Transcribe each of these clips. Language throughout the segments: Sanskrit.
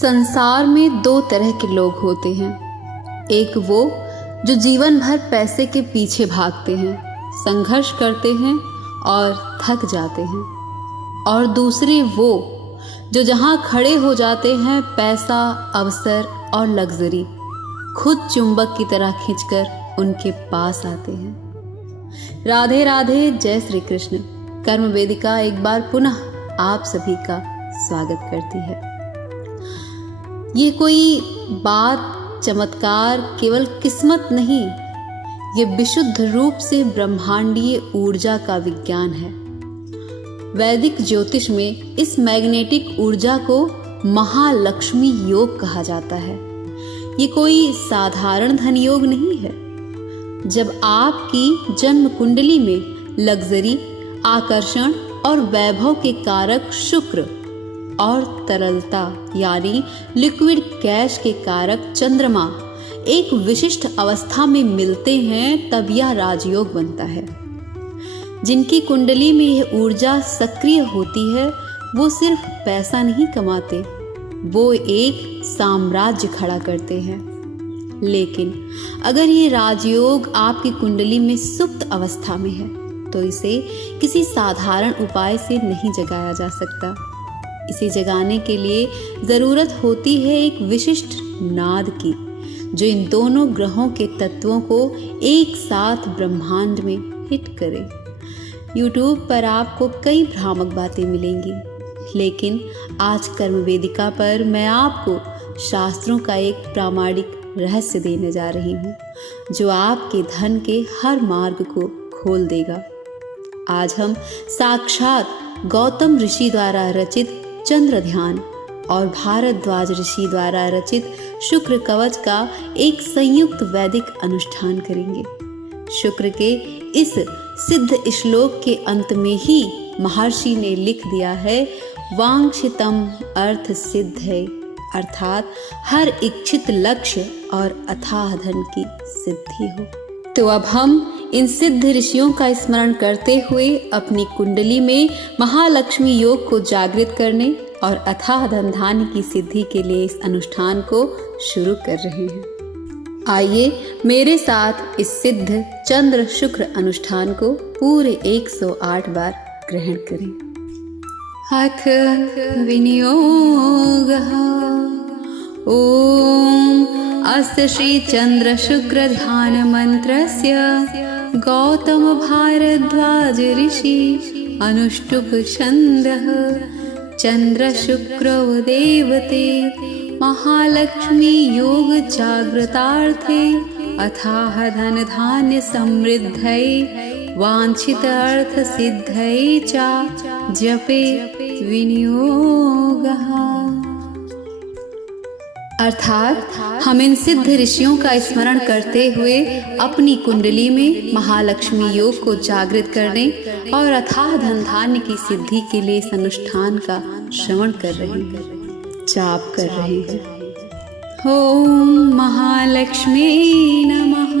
संसार में दो तरह के लोग होते हैं। एक वो जो जीवन भर पैसे के पीछे भागते हैं, संघर्ष करते हैं और थक जाते हैं, और दूसरे वो जो जहाँ खड़े हो जाते हैं पैसा, अवसर और लग्जरी खुद चुंबक की तरह खींचकर उनके पास आते हैं। राधे राधे, जय श्री कृष्ण। कर्म वेदिका एक बार पुनः आप सभी का स्वागत करती है। ये कोई बात चमत्कार केवल किस्मत नहीं, ये विशुद्ध रूप से ब्रह्मांडीय ऊर्जा का विज्ञान है। वैदिक ज्योतिष में इस मैग्नेटिक ऊर्जा को महालक्ष्मी योग कहा जाता है। ये कोई साधारण धन योग नहीं है। जब आपकी जन्म कुंडली में लग्जरी, आकर्षण और वैभव के कारक शुक्र और तरलता यानी लिक्विड कैश के कारक चंद्रमा एक विशिष्ट अवस्था में मिलते हैं, तब यह राजयोग बनता है। जिनकी कुंडली में यह ऊर्जा सक्रिय होती है वो सिर्फ पैसा नहीं कमाते, वो एक साम्राज्य खड़ा करते हैं। लेकिन अगर ये राजयोग आपकी कुंडली में सुप्त अवस्था में है तो इसे किसी साधारण उपाय से नहीं जगाया जा सकता। इसे जगाने के लिए ज़रूरत होती है एक विशिष्ट नाद की, जो इन दोनों ग्रहों के तत्वों को एक साथ ब्रह्मांड में हिट करे। YouTube पर आपको कई भ्रामक बातें मिलेंगी, लेकिन आज कर्म वेदिका पर मैं आपको शास्त्रों का एक प्रामाणिक रहस्य देने जा रही हूँ, जो आपके धन के हर मार्ग को खोल देगा। आज हम साक्षात गौतम ऋषि द्वारा रचित चंद्र ध्यान और भारद्वाज ऋषि द्वारा रचित शुक्र कवच का एक संयुक्त वैदिक अनुष्ठान करेंगे। शुक्र के इस सिद्ध श्लोक के अंत में ही महर्षि ने लिख दिया है, वांछितम अर्थ सिद्ध है, अर्थात हर इच्छित लक्ष्य और अथाह धन की सिद्धि हो। तो अब हम इन सिद्ध ऋषियों का स्मरण करते हुए अपनी कुंडली में महालक्ष्मी योग को जागृत करने और अथाह धन धान्य की सिद्धि के लिए इस अनुष्ठान को शुरू कर रहे हैं। आइए मेरे साथ इस सिद्ध चंद्र शुक्र अनुष्ठान को पूरे 108 बार ग्रहण करें। अथ विनियोगः। ओम अस्य श्री चंद्र शुक्र ध्यान मंत्रस्य गौतम भारद्वाज ऋषि अनुष्टुप छन्दः चंद्र शुक्रौ देवते महालक्ष्मी योग जागृतार्थे अथाह धन धान्य समृद्धये वांछित अर्थ सिद्धये च जपे विनियोगः। अर्थात हम इन सिद्ध ऋषियों का स्मरण करते हुए अपनी कुंडली में महालक्ष्मी योग को जागृत करने और अथाह धन धान्य की सिद्धि के लिए इस अनुष्ठान का श्रवण कर रहे हैं, जाप कर रहे हैं। ओम महालक्ष्मी नमः।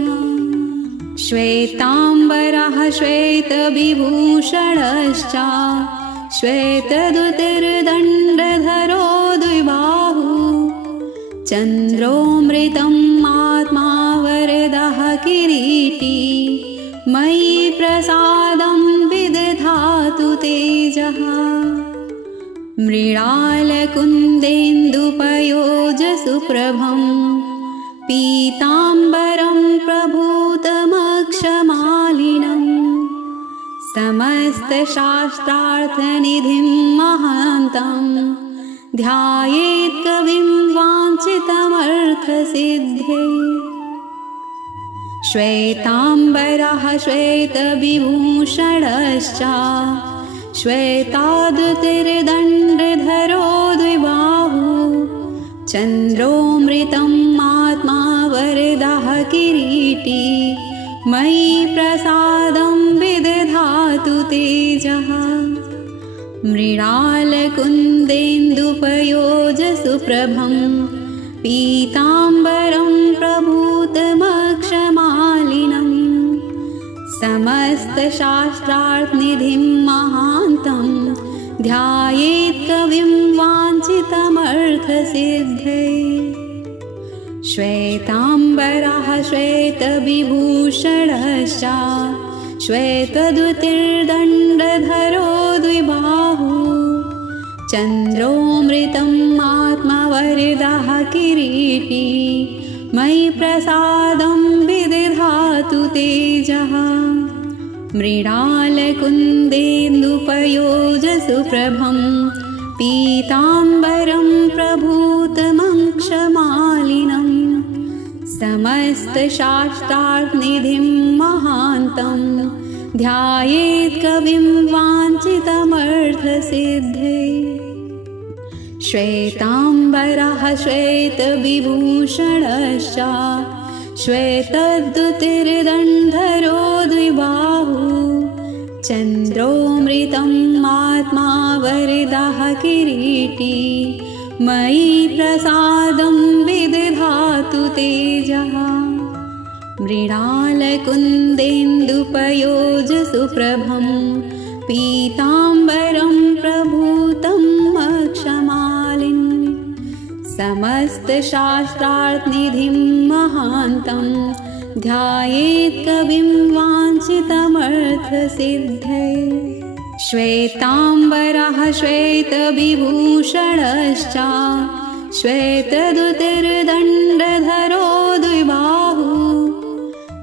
श्वेतांबरः श्वेत विभूषणश्च श्वेतदुतिर्दण्डधरो द्विबाहु चन्द्रोऽमृतम् आत्मा वरदः किरीटी मयि प्रसादं विदधातु तेजः मृणालकुन्देन्दुपयोजसुप्रभं पीताम्बरं प्रभूतमक्षमालिनं समस्तशास्त्रार्थनिधिं महान्तम् ध्यायेत् कविं वाञ्छितमर्थसिद्धये। श्वेतांबरः श्वेतविभूषणश्च श्वेतादुतिर्दण्डधरो द्विबाहु चन्द्रोऽमृतम् आत्मा वरदः किरीटी मयि प्रसादं विदधातु तेजः मृणालकुन्देन्दुपयोजसुप्रभं पीताम्बरं प्रभूतमक्षमालिनं समस्तशास्त्रार्थनिधिं महान्तं ध्यायेत् कविं वाञ्छितमर्थसिद्धये। श्वेताम्बरः श्वेतविभूषणश्च श्वेतद्युतिर्दण्डधरो द्विबाहु। चन्द्रोऽमृतम् आत्मवरदः किरीटी मयि प्रसादं विदधातु तेजः। मृणालकुन्देन्दुपयोजसुप्रभं पीताम्बरं प्रभूतमक्षमालिनं। समस्तशास्त्रार्थनिधिं महान्तं ध्यायेत् कविं वाञ्छितमर्थसिद्धये। श्वेताम्बरः श्वेतविभूषणश्च श्वेतद्युतिर्दण्डधरो द्विबाहु। चन्द्रोऽमृतम् आत्मा वरदः किरीटी मयि प्रसादं विदधातु तेजः। मृणालकुन्देन्दुपयोजसुप्रभं पीताम्बरं प्रभूतम् अक्षमालिन्। समस्तशास्त्रार्थनिधिं महान्तं ध्यायेत् कविं वाञ्छितमर्थसिद्धये। श्वेताम्बरः श्वेतविभूषणश्च श्वेतद्युतिर्दण्डधरो द्विबाहु।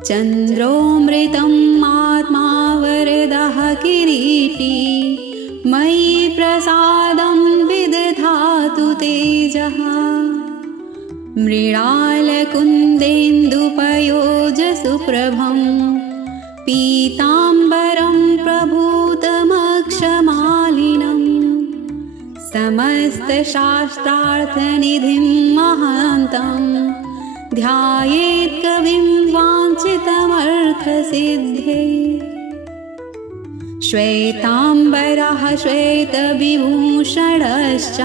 चन्द्रोऽमृतम् आत्मा वरदः किरीटी मयि प्रसादं विदधातु तेजः। मृणालकुन्देन्दुपयोजसुप्रभं पीताम्बरं प्रभूतमक्षमालिनं। समस्तशास्त्रार्थनिधिं महान्तं ध्यायेत् कविं वाञ्छितमर्थसिद्धये। श्वेताम्बरः श्वेतविभूषणश्च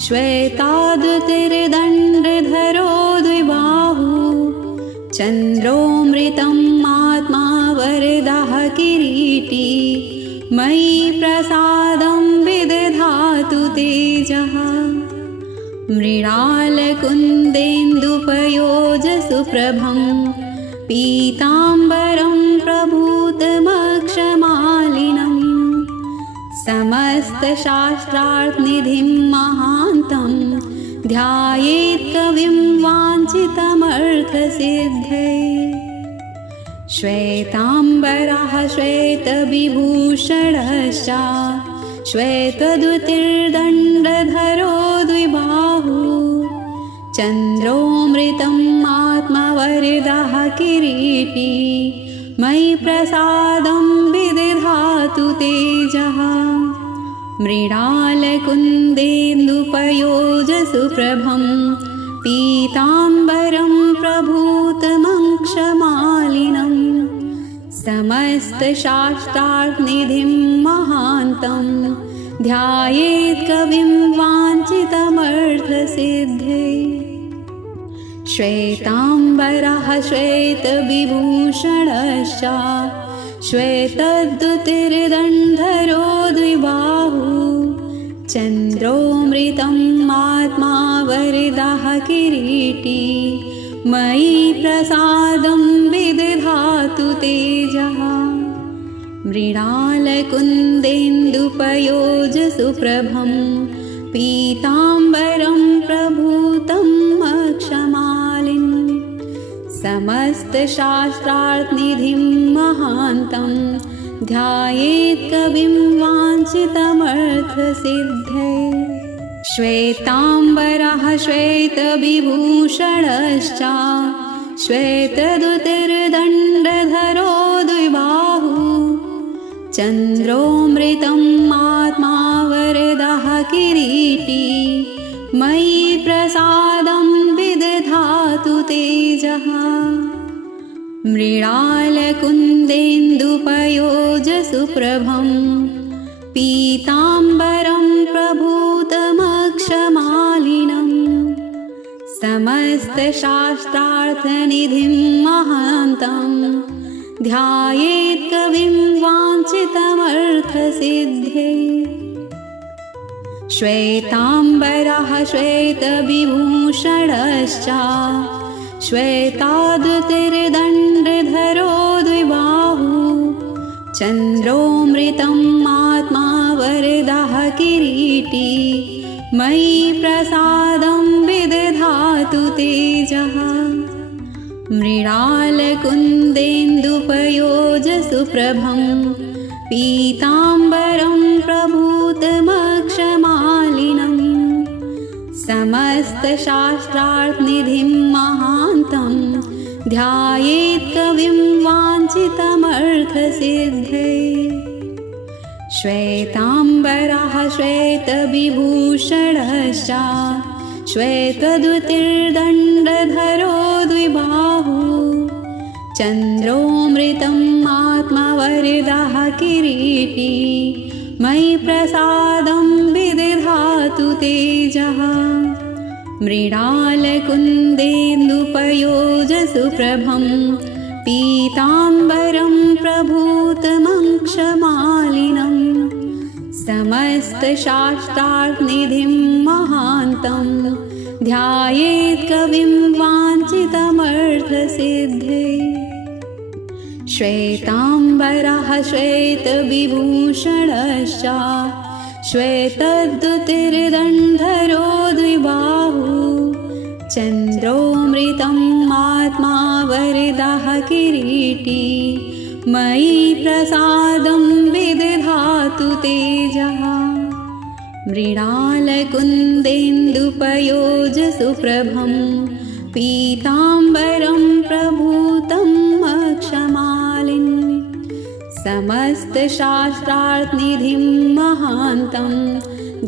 श्वेताद्युतिर्दण्डधरो द्विबाहु। चन्द्रोऽमृतम् आत्मा वरदः किरीटी मयि प्रसादं विदधातु तेजः। मृणालकुन्देन्दुपयोजसुप्रभं पीताम्बरं प्रभूतमक्षमालिनं। समस्तशास्त्रार्थनिधिं महान्तं ध्यायेत् कविं वाञ्छितमर्थसिद्धये। श्वेताम्बरः श्वेतविभूषणश्च श्वेतद्युतिर्दण्डधरो द्विबाहु। चन्द्रोऽमृतम् आत्मवरदः किरीटी मयि प्रसादं विदधातु तेजः। मृणालकुन्देन्दुपयोजसुप्रभं पीताम्बरं प्रभूतमक्षमालिनं। समस्तशास्त्रार्थनिधिं महान्तं ध्यायेत् कविं वाञ्छितमर्थसिद्धये। श्वेताम्बरः श्वेतविभूषणश्च श्वेतद्युतिर्दण्डधरो द्विबाहु। चन्द्रोऽमृतम् आत्मा वरदः किरीटी मयि प्रसादं विदधातु तेजः। मृणालकुन्देन्दुपयोजसुप्रभं पीताम्बरं प्रभूतम् अक्षमालिन्। समस्तशास्त्रार्थनिधिं महान्तं ध्यायेत् कविं वाञ्छितमर्थसिद्धये। श्वेताम्बरः श्वेतविभूषणश्च श्वेतद्युतिर्दण्डधरो द्विबाहु। चन्द्रोऽमृतम् आत्मा वरदः किरीटी मयि प्रसादं विदधातु तेजः। मृणालकुन्देन्दुपयोजसुप्रभं पीताम्बरं प्रभूतमक्षमालिनं। समस्तशास्त्रार्थनिधिं महान्तं ध्यायेत् कविं वाञ्छितमर्थसिद्धये। श्वेताम्बरः श्वेतविभूषणश्च श्वेताद्युतिर्दण्डधरो द्विबाहु चन्द्रोऽमृतम् आत्मा वरदः किरीटी मयि प्रसादं विदधातु तेजः मृणालकुन्देन्दुपयोजसुप्रभं पीताम्बरं प्रभूतमक्षमालिनं समस्तशास्त्रार्थनिधिं महान्तं ध्यायेत् कविं वाञ्छितमर्थसिद्धये श्वेताम्बरः श्वेतविभूषणश्च श्वेतद्युतिर्दण्डधरो द्विबाहु चन्द्रोऽमृतम् आत्मवरदः किरीटी मयि प्रसादं विदधातु तेजः मृणालकुन्देन्दुपयोजसुप्रभं पीताम्बरं प्रभूतमक्षमालिनं समस्तशास्त्रार्थनिधिं महान्तं ध्यायेत् कविं वाञ्छितमर्थसिद्धये श्वेताम्बरः श्वेतविभूषणश्च श्वेतद्युतिर्दण्डधरो द्विबाहु चन्द्रोऽमृतम् आत्मा वरदः किरीटी मयि प्रसादं विदधातु तेजः मृणालकुन्देन्दुपयोजसुप्रभं पीताम्बरं प्रभूतम् अक्षमालिन् समस्तशास्त्रार्थनिधिं महान्तं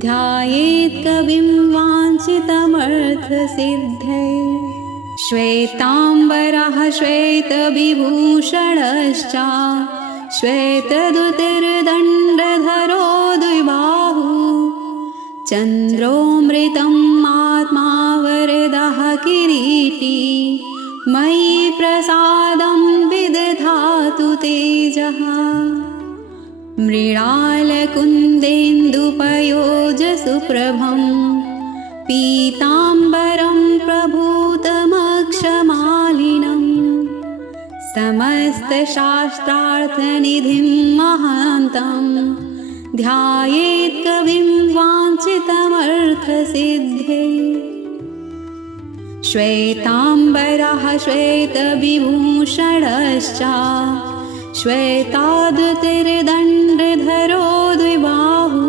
ध्यायेत् कविं वाञ्छितमर्थसिद्धये श्वेताम्बरः श्वेतविभूषणश्च श्वेतद्युतिर्दण्डधरो द्विबाहु चन्द्रोऽमृतम् आत्मा वरदः किरीटी मयि प्रसादं विदधातु तेजः मृणालकुन्देन्दुपयोजसुप्रभं पीताम्बरं प्रभूतमक्षमालिनं समस्तशास्त्रार्थनिधिं महान्तं ध्यायेत् कविं वाञ्छितमर्थसिद्धये श्वेताम्बरः श्वेतविभूषणश्च श्वेताद्युतिर्दण्डधरो द्विबाहु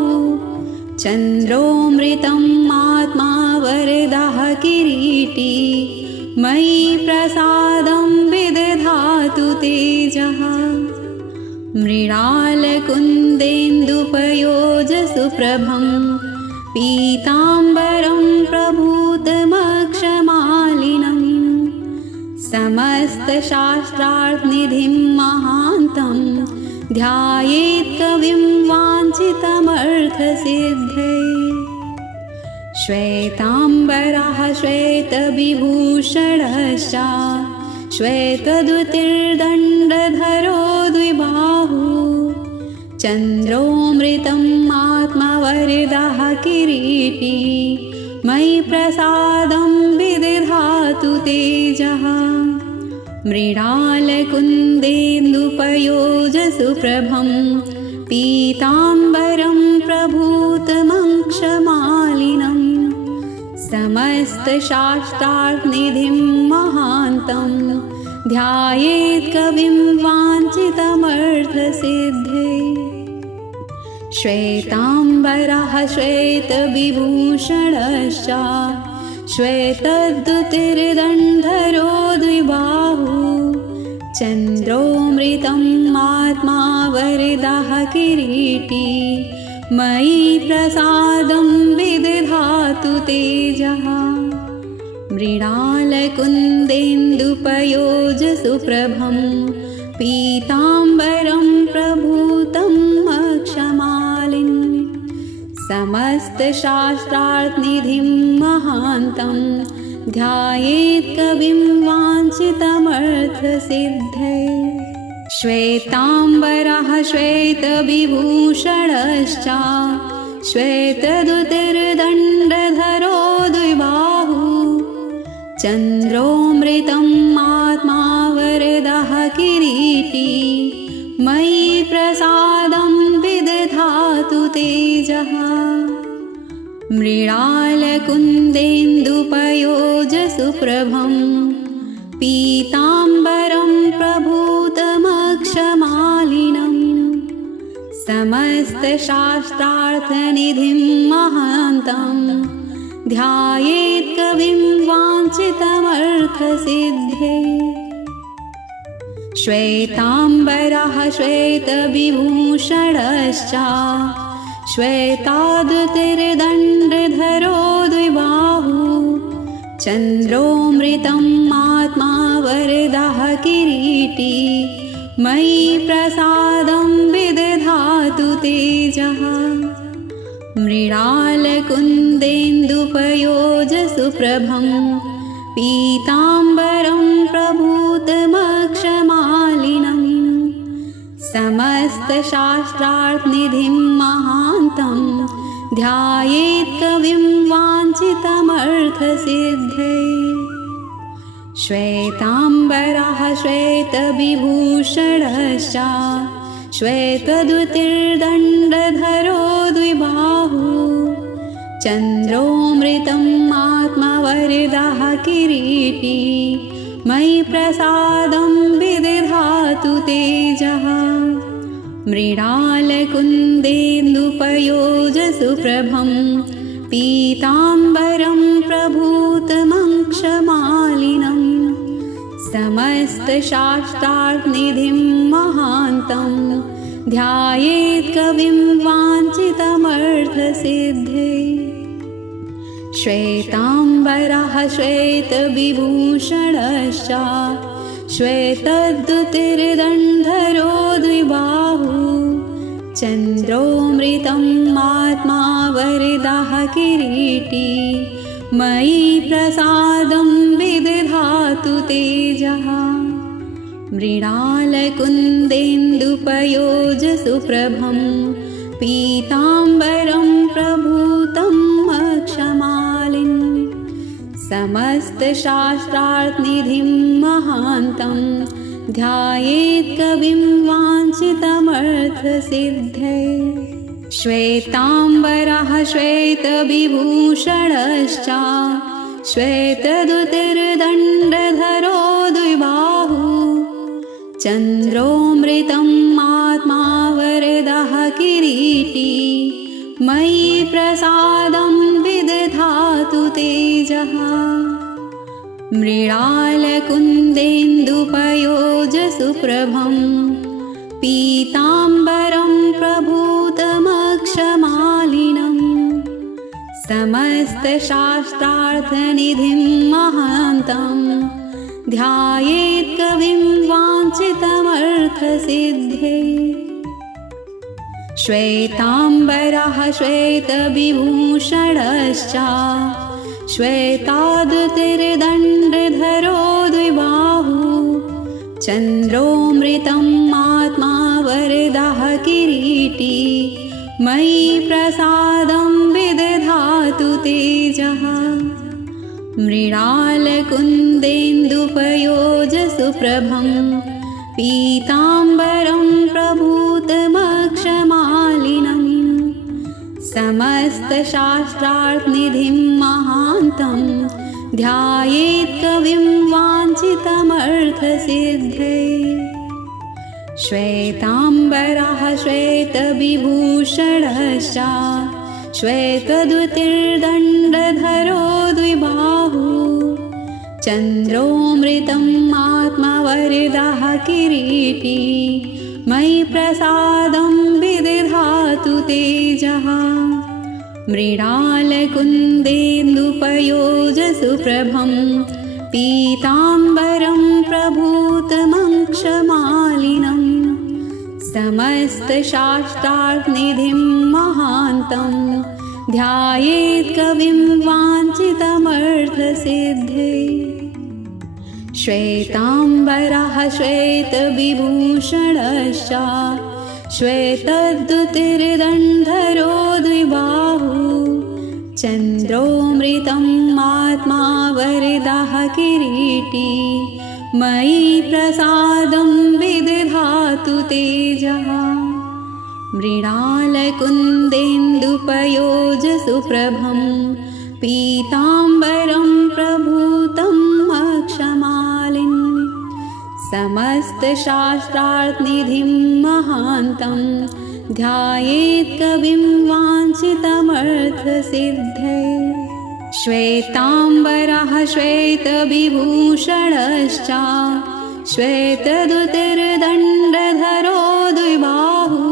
चन्द्रोऽमृतम् आत्मा वरदः किरीटी मयि प्रसादं विदधातु तेजः मृणालकुन्देन्दुपयोजसुप्रभं पीताम्बरं प्रभूतमक्षमालिनं समस्तशास्त्रार्थनिधिं महान्तं ध्यायेत् कविं वाञ्छितमर्थसिद्धये श्वेताम्बरः श्वेतविभूषणश्च श्वेतद्युतिर्दण्डधरो द्विबाहु चन्द्रोऽमृतम् आत्मा वरदः किरीटी मयि प्रसादं विदधातु तेजः मृणालकुन्देन्दुपयोजसुप्रभं पीताम्बरं प्रभूतमक्षमालिनं समस्तशास्त्रार्थनिधिं महान्तं ध्यायेत् कविं वाञ्छितमर्थसिद्धये श्वेताम्बरः श्वेतविभूषणश्च श्वेतद्युतिर्दण्डधरो द्विबाहु चन्द्रोऽमृतम् आत्मा वरदः किरीटी मयि प्रसादं विदधातु तेजः मृणालकुन्देन्दुपयोजसुप्रभं पीताम्बरं प्रभूतम् अक्षमालिन् समस्तशास्त्रार्थनिधिं महान्तं ध्यायेत् कविं वाञ्छितमर्थसिद्धये श्वेताम्बरः श्वेतविभूषणश्च श्वेतदुतिर्दण्डधरो द्विबाहु चन्द्रोऽमृतम् आत्मा वरदः किरीटी मयि प्रसादं विदधातु तेजः मृणालकुन्देन्दुपयोजसुप्रभं पीताम्बरं प्रभूतमक्षमालिनं समस्तशास्त्रार्थनिधिं महान्तं ध्यायेत् कविं वाञ्छितमर्थसिद्धये श्वेताम्बरः श्वेतविभूषणश्च श्वेतादुतिर्दण्डधरो द्विबाहु चन्द्रोऽमृतम् आत्मा वरदः किरीटी मयि प्रसादं विदधातु तेजः मृणालकुन्देन्दुपयोजसुप्रभं पीताम्बरं प्रभूतमक्षमालिनं समस्तशास्त्रार्थनिधिं महान्तं ध्यायेत् कविं वाञ्छितमर्थसिद्धये श्वेताम्बरः श्वेतविभूषणश्च श्वेतदुतिर्दण्डधरो द्विबाहु चन्द्रोऽमृतम् आत्मवरदः किरीटी मयि प्रसादं विदधातु तेजः मृणालकुन्देन्दुपयोजसुप्रभं पीताम्बरं प्रभूतमक्षमालिनं समस्तशास्त्रार्थनिधिं महान्तं ध्यायेत् कविं वाञ्छितमर्थसिद्धये श्वेताम्बरः श्वेतविभूषणश्च श्वेतदुतिर्दण्डधरो द्विबाहु चन्द्रोऽमृतम् आत्मा वरदः किरीटी मयि प्रसादं विदधातु तेजः मृणालकुन्देन्दुपयोजसुप्रभं पीताम्बरं प्रभूतम् अक्षमालिन् समस्तशास्त्रार्थनिधिं महान्तं ध्यायेत् कविं वाञ्छितमर्थसिद्धये श्वेताम्बरः श्वेतविभूषणश्च श्वेतदुतिर्दण्डधरो द्विबाहु चन्द्रोऽमृतम् आत्मा वरदः किरीटी मयि प्रसादं विदधातु तेजः मृणालकुन्देन्दुपयोजसुप्रभं पीताम्बरं प्रभूतमक्षमालिनं समस्तशास्त्रार्थनिधिं महान्तं ध्यायेत् कविं वाञ्छितमर्थसिद्धये श्वेताम्बरः श्वेतविभूषणश्च श्वेतादुतिर्दण्डधरो द्विबाहु चन्द्रोऽमृतम् आत्मा वरदः किरीटी मयि प्रसादं विदधातु तेजः मृणालकुन्देन्दुपयोजसुप्रभं पीताम्बरं प्रभूतमक्षमालिनं समस्तशास्त्रार्थनिधिं महान्तं ध्यायेत् कविं वाञ्छितमर्थसिद्धये श्वेताम्बरः श्वेतविभूषणश्च श्वेतदुतिर्दण्डधरो द्विबाहु चन्द्रोऽमृतम् आत्मा वरदः किरीटी मयि प्रसादं विदधातु तेजः मृणालकुन्देन्दुपयोजसुप्रभं पीताम्बरं प्रभूतमक्षमालिनं समस्तशास्त्रार्थनिधिं महान्तं ध्यायेत् कविं वाञ्छितमर्थसिद्धये श्वेताम्बरः श्वेतविभूषणश्च श्वेतद्युतिर्दण्डधरो द्विबाहु चन्द्रोऽमृतम् आत्मा वरदः किरीटी मयि प्रसादं विदधातु तेजः मृणालकुन्देन्दुपयोजसुप्रभं पीताम्बरं प्रभूतं अक्षमालिन् समस्तशास्त्रार्थनिधिं महान्तं ध्यायेत् कविं वाञ्छितमर्थसिद्धये श्वेताम्बरः श्वेतविभूषणश्च श्वेतद्युतिर्दण्डधरो द्विबाहु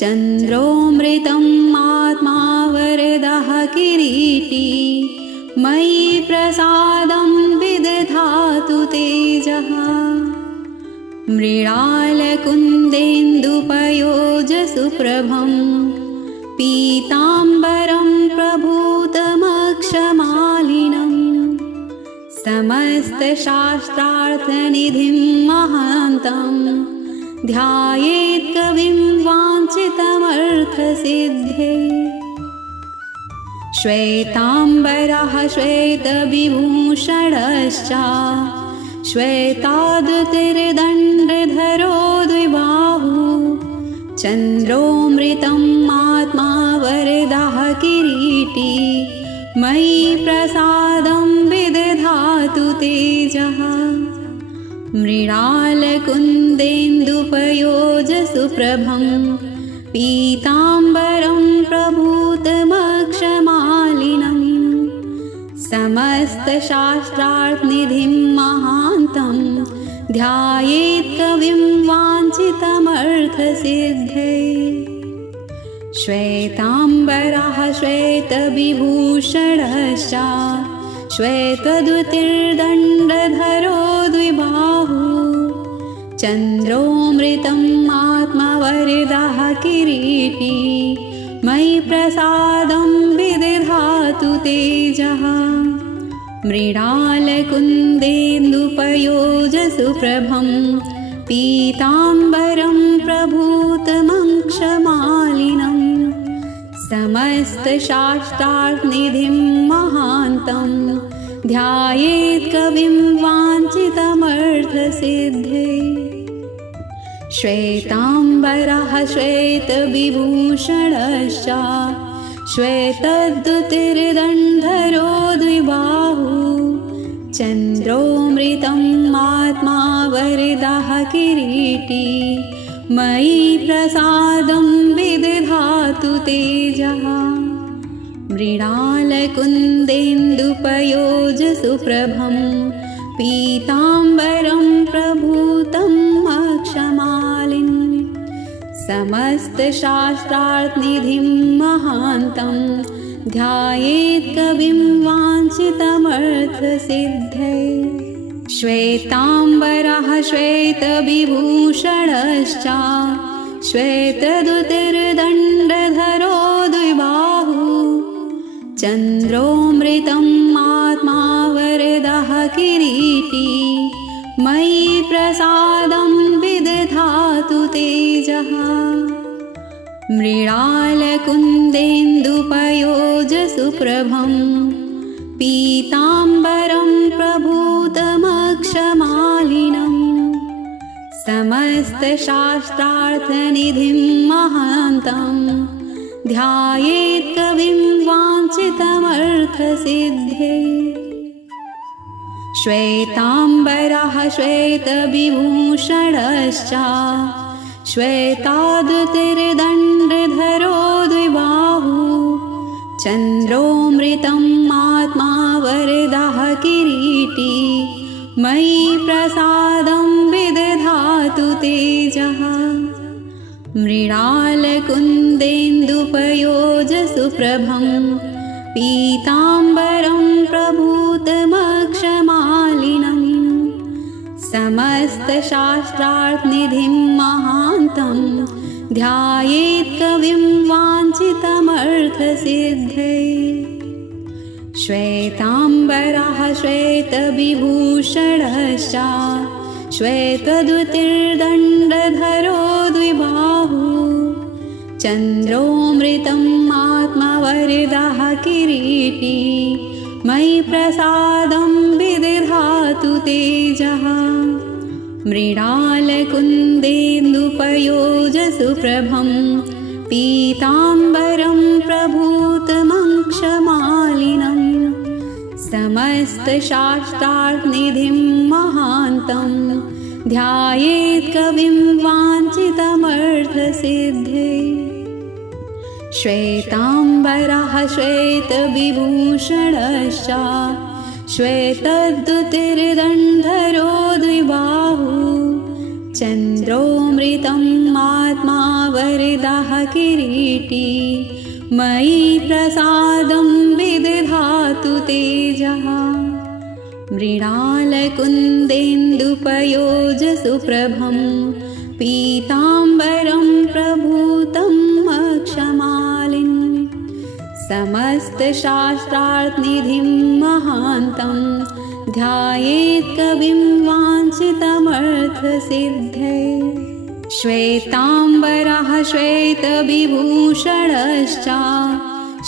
चन्द्रोऽमृतम् आत्मा वरदः किरीटी मयि प्रसादं विदधातु तेजः मृणालकुन्देन्दुपयोजसुप्रभं पीताम्बरं प्रभूतमक्षमालिनं समस्तशास्त्रार्थनिधिं महान्तं ध्यायेत् कविं वाञ्छितमर्थसिद्धये श्वेताम्बरः श्वेतविभूषणश्च श्वेताद्युतिर्दण्डधरो द्विबाहु चन्द्रोऽमृतम् आत्मा वरदः किरीटी मयि प्रसादं विदधातु तेजः मृणालकुन्देन्दुपयोजसुप्रभं पीताम्बरं प्रभूतमक्षमालिनं समस्तशास्त्रार्थनिधिं महान्तं ध्यायेत् कविं वाञ्छितमर्थसिद्धये श्वेताम्बरः श्वेतविभूषणश्च श्वेतद्युतिर्दण्डधरो द्विबाहु चन्द्रोऽमृतम् आत्मा वरदः किरीटी मयि प्रसादं विदधातु तेजः मृणालकुन्देन्दुपयोजसुप्रभं पीताम्बरं प्रभूतमक्षमालिनं समस्तशास्त्रार्थनिधिं महान्तं ध्यायेत् कविं वाञ्छितमर्थसिद्धये श्वेताम्बरः श्वेतविभूषणश्च श्वेतद्युतिर्दण्डधरो द्विबाहु चन्द्रोऽमृतम् आत्मा वरदः किरीटी मयि प्रसादं विदधातु तेजः मृणालकुन्देन्दुपयोजसुप्रभं पीताम्बरं प्रभूतं अक्षमालिन् समस्तशास्त्रार्थनिधिं महान्तं ध्यायेत् कविं वाञ्छितमर्थसिद्धये श्वेताम्बरः श्वेतविभूषणश्च श्वेतद्युतिर्दण्डधरो द्विबाहु चन्द्रोऽमृतम् आत्मा वरदः किरीटी मयि प्रसादं विदधातु तेजः मृणालकुन्देन्दुपयोजसुप्रभं पीताम्बरं प्रभूतमक्षमालिनं समस्तशास्त्रार्थनिधिं महान्तं ध्यायेत् कविं वाञ्छितमर्थसिद्धये श्वेताम्बरः श्वेतविभूषणश्च श्वेताद्युतिर्दण्डधरो द्विबाहु चन्द्रोऽमृतम् आत्मा वरदः किरीटी मयि प्रसादं विदधातु तेजः मृणालकुन्देन्दुपयोजसुप्रभं पीताम्बरं प्रभूतमक्षमालिनं समस्तशास्त्रार्थनिधिं महान्तं ध्यायेत् कविं वाञ्छितमर्थसिद्धये श्वेताम्बरः श्वेतविभूषणश्च श्वेतद्युतिर्दण्डधरो द्विबाहु चन्द्रोऽमृतम् आत्मवरदः किरीटी मयि प्रसादं विदधातु तेजः मृणालकुन्देन्दुपयोजसुप्रभं पीताम्बरं प्रभूतमक्षमालिनं समस्तशास्त्रार्थनिधिं महान्तं ध्यायेत् कविं वाञ्छितमर्थसिद्धये श्वेताम्बरः श्वेतविभूषणश्च श्वेतद्युतिर्दण्डधरो द्विबाहु चन्द्रोऽमृतम् आत्मा वरदः किरीटी मयि प्रसादं विदधातु तेजः मृणालकुन्देन्दुपयोजसुप्रभं पीताम्बरं प्रभूतम् अक्षमालिन् समस्तशास्त्रार्थनिधिं महान्तं ध्यायेत् कविं वाञ्छितमर्थसिद्धये श्वेताम्बरः श्वेतविभूषणश्च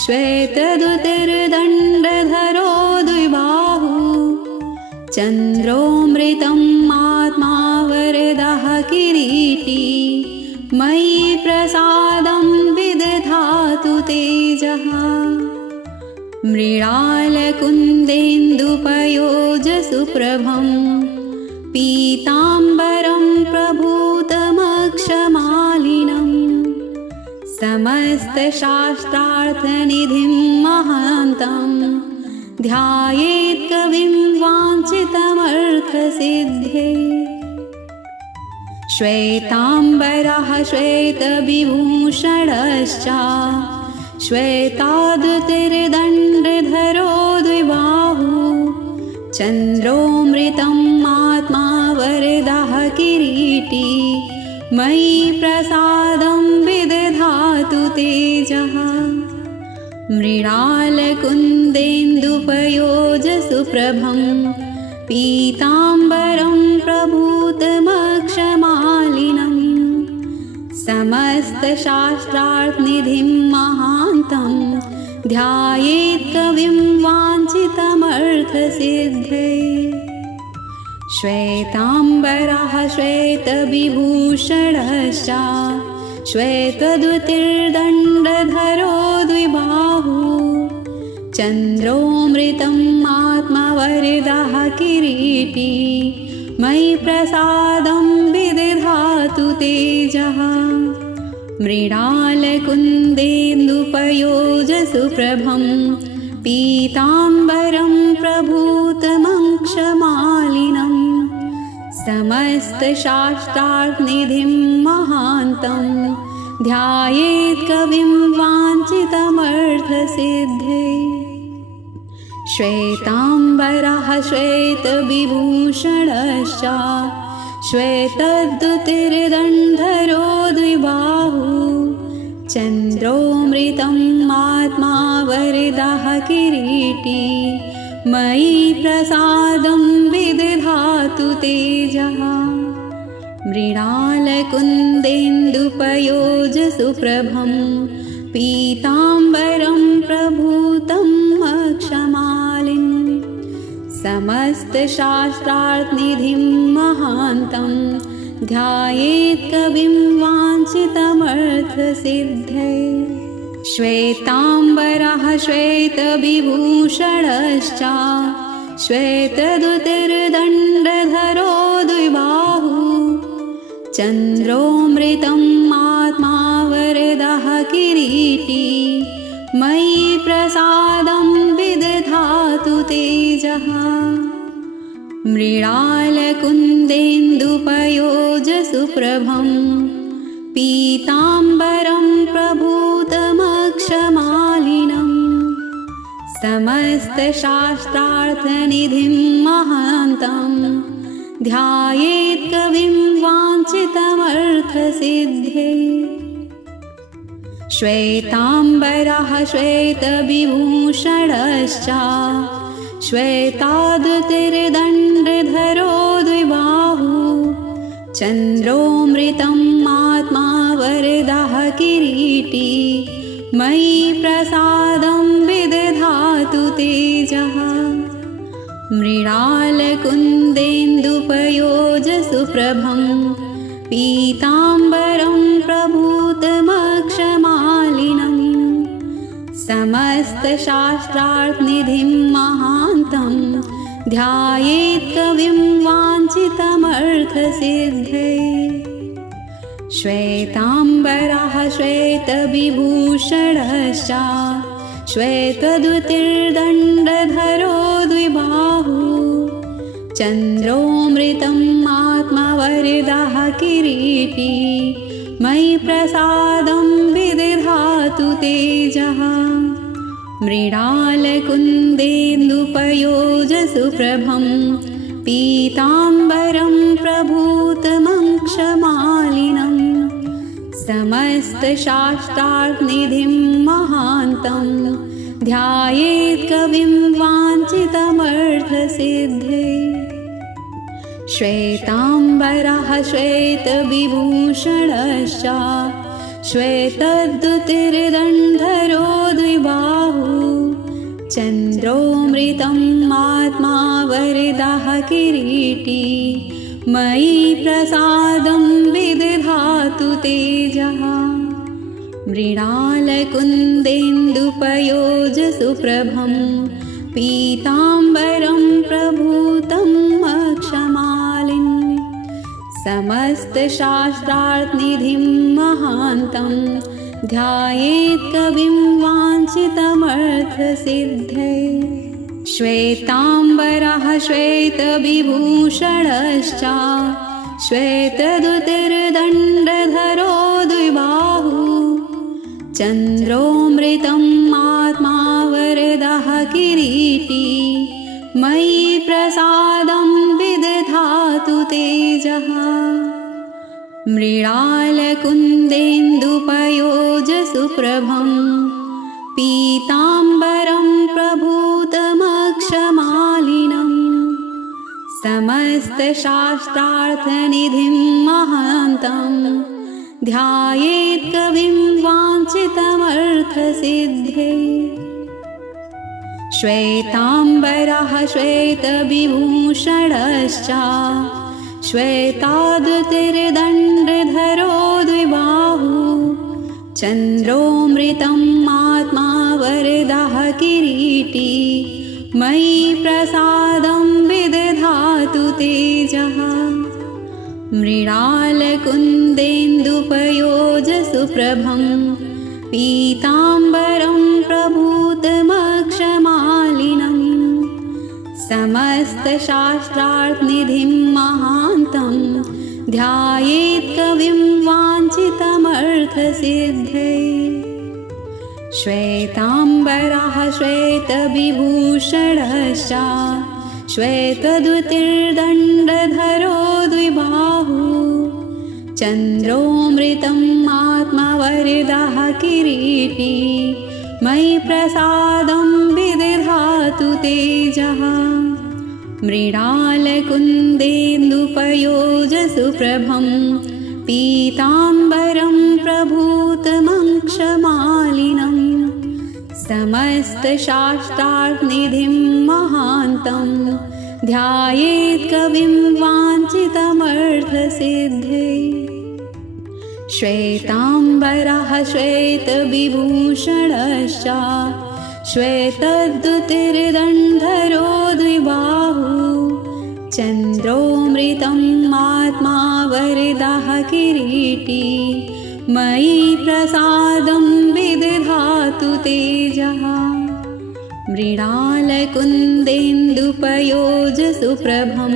श्वेतद्युतिर्दण्डधरो द्विबाहु चन्द्रोऽमृतम् आत्मा वरदः किरीटी मयि प्रसादं विदधातु तेजः मृणालकुन्देन्दुपयोजसुप्रभं पीताम्बरं प्रभूतमक्षमालिनं समस्तशास्त्रार्थनिधिं महान्तं ध्यायेत् कविं वाञ्छितमर्थसिद्धये श्वेताम्बरः श्वेतविभूषणश्च श्वेताद्युतिर्दण्डधरो द्विबाहु चन्द्रोऽमृतम् आत्मा वरदः किरीटी मयि प्रसादं विदधातु तेजः मृणालकुन्देन्दुपयोजसुप्रभं पीताम्बरं प्रभूतमक्षमालिनं समस्तशास्त्रार्थनिधिं महान्तं ध्यायेत् कविं वाञ्छितमर्थसिद्धये श्वेताम्बरः श्वेतविभूषणश्च श्वेतद्युतिर्दण्डधरो द्विबाहु चन्द्रोऽमृतम् आत्मा वरदः किरीटी मयि प्रसादं विदधातु तेजः मृणालकुन्देन्दुपयोजसुप्रभं पीताम्बरं प्रभूतमक्षमालिनं समस्तशास्त्रार्थनिधिं महान्तं ध्यायेत् कविं वाञ्छितमर्थसिद्धये श्वेताम्बरः श्वेतविभूषणश्च श्वेतद्युतिर्दण्डधरो द्विबाहु चन्द्रोऽमृतम् आत्मा वरदः किरीटी मयि प्रसादं विदधातु तेजः मृणालकुन्देन्दुपयोजसुप्रभं पीताम्बरं प्रभूतम् अक्षमालिन् समस्तशास्त्रार्थनिधिं महान्तं ध्यायेत् कविं वाञ्छितमर्थसिद्धये श्वेताम्बरः श्वेतविभूषणश्च श्वेतद्युतिर्दण्डधरो द्विबाहु चन्द्रोऽमृतम् आत्मा वरदः किरीटी मयि प्रसादं विदधातु तेजः मृणालकुन्देन्दुपयोजसुप्रभं पीताम्बरं प्रभूतमक्षमालिनं समस्तशास्त्रार्थनिधिं महान्तं ध्यायेत् कविं वाञ्छितमर्थसिद्धये श्वेताम्बरः श्वेतविभूषणश्च श्वेताद्युतिर्दण्डधरो द्विबाहु चन्द्रोऽमृतम् आत्मा वरदः किरीटी मयि प्रसादं विदधातु तेजः मृणालकुन्देन्दुपयोजसुप्रभं पीताम्बरं प्रभूतमक्षमालिनं समस्तशास्त्रार्थनिधिं महान्तं ध्यायेत् कविं वाञ्छितमर्थसिद्धये श्वेताम्बरः श्वेतविभूषणश्च श्वेतद्युतिर्दण्डधरो द्विबाहु चन्द्रोऽमृतम् आत्मवरदः किरीटी मयि प्रसादं विदधातु तेजः मृणालकुन्देन्दुपयोजसुप्रभं पीताम्बरं प्रभूतमक्षमालिनं समस्तशास्त्रार्थनिधिं महान्तं ध्यायेत् कविं वाञ्छितमर्थसिद्धये श्वेताम्बरः श्वेतविभूषणश्च श्वेतद्युतिर्दण्डधरो द्विबाहु चन्द्रोऽमृतम् आत्मा वरदः किरीटी मयि प्रसादं विदधातु तेजः मृणालकुन्देन्दुपयोजसुप्रभं पीताम्बरं प्रभूतम् अक्षमालिन् समस्तशास्त्रार्थनिधिं महान्तं ध्यायेत् कविं वाञ्छितमर्थसिद्धये श्वेताम्बरः श्वेतविभूषणश्च श्वेतद्युतिर्दण्डधरो द्विबाहु चन्द्रोऽमृतम् आत्मा वरदः किरीटी मयि प्रसादं विदधातु तेजः मृणालकुन्देन्दुपयोजसुप्रभं पीताम्बरं प्रभूतमक्षमालिनं समस्तशास्त्रार्थनिधिं महान्तं ध्यायेत् कविं वाञ्छितमर्थसिद्धये श्वेताम्बरः श्वेतविभूषणश्च श्वेताद्युतिर्दण्डधरो द्विबाहु चन्द्रोऽमृतम् आत्मा वरदः किरीटी मयि प्रसादं विदधातु तेजः मृणालकुन्देन्दुपयोजसुप्रभं पीताम्बरं प्रभूतमक्षमालिनं समस्तशास्त्रार्थनिधिं महान्तं ध्यायेत् कविं वाञ्छितमर्थसिद्धये श्वेताम्बरः श्वेतविभूषणश्च श्वेतद्युतिर्दण्डधरो द्विबाहु चन्द्रोऽमृतम् आत्मा वरदः किरीटी मयि प्रसादं विदधातु तेजः मृणालकुन्देन्दुपयोजसुप्रभं पीताम्बरं प्रभूतमक्षमालिनं समस्तशास्त्रार्थनिधिं महान्तं ध्यायेत् कविं वाञ्छितमर्थसिद्धये श्वेताम्बरः श्वेतविभूषणश्च श्वेतद्युतिर्दण्डधरो द्विबाहु चन्द्रोऽमृतम् आत्मा वरदः किरीटी मयि प्रसादं विदधातु तेजः मृणालकुन्देन्दुपयोजसुप्रभं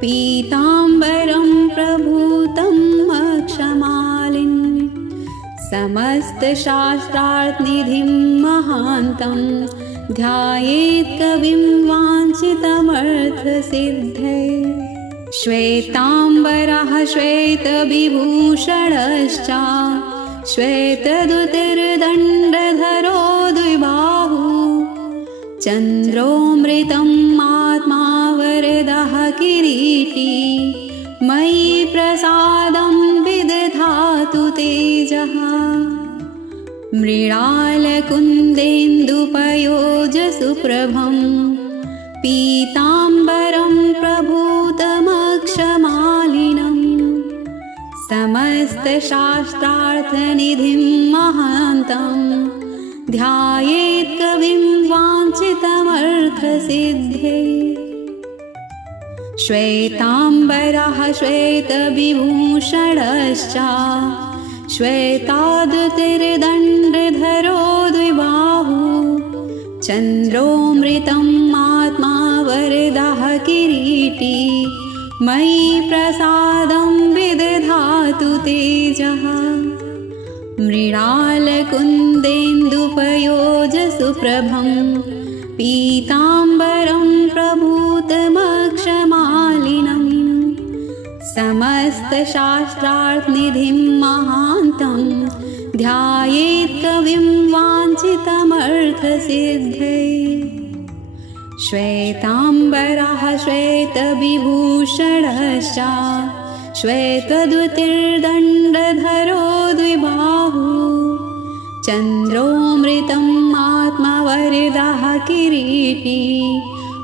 पीताम्बरं प्रभूतम् अक्षमालिन् समस्तशास्त्रार्थनिधिं महान्तं ध्यायेत् कविं वाञ्छितमर्थसिद्धये श्वेताम्बरः श्वेतविभूषणश्च श्वेतद्युतिर्दण्डधरो द्विबाहु चन्द्रोऽमृतम् आत्मा वरदः किरीटी मयि प्रसादं विदधातु ते तेजः मृणालकुन्देन्दुपयोजसुप्रभं पीताम्बरं प्रभूतमक्षमालिनं समस्तशास्त्रार्थनिधिं महान्तं ध्यायेत् कविं वाञ्छितमर्थसिद्धये श्वेताम्बरः श्वेतविभूषणश्च श्वेताद्युतिर्दण्डधरो द्विबाहु चन्द्रोऽमृतम् आत्मा वरदः किरीटी मयि प्रसादं विदधातु तेजः मृणालकुन्देन्दुपयोजसुप्रभं पीताम्बरं प्रभूतमक्षमालिनं समस्तशास्त्रार्थनिधिं महान्तं ध्यायेत् कविं वाञ्छितमर्थसिद्धये श्वेताम्बरः श्वेतविभूषणश्च श्वेतद्युतिर्दण्डधरो द्विबाहु चन्द्रोऽमृतम् आत्मवरदः किरीटी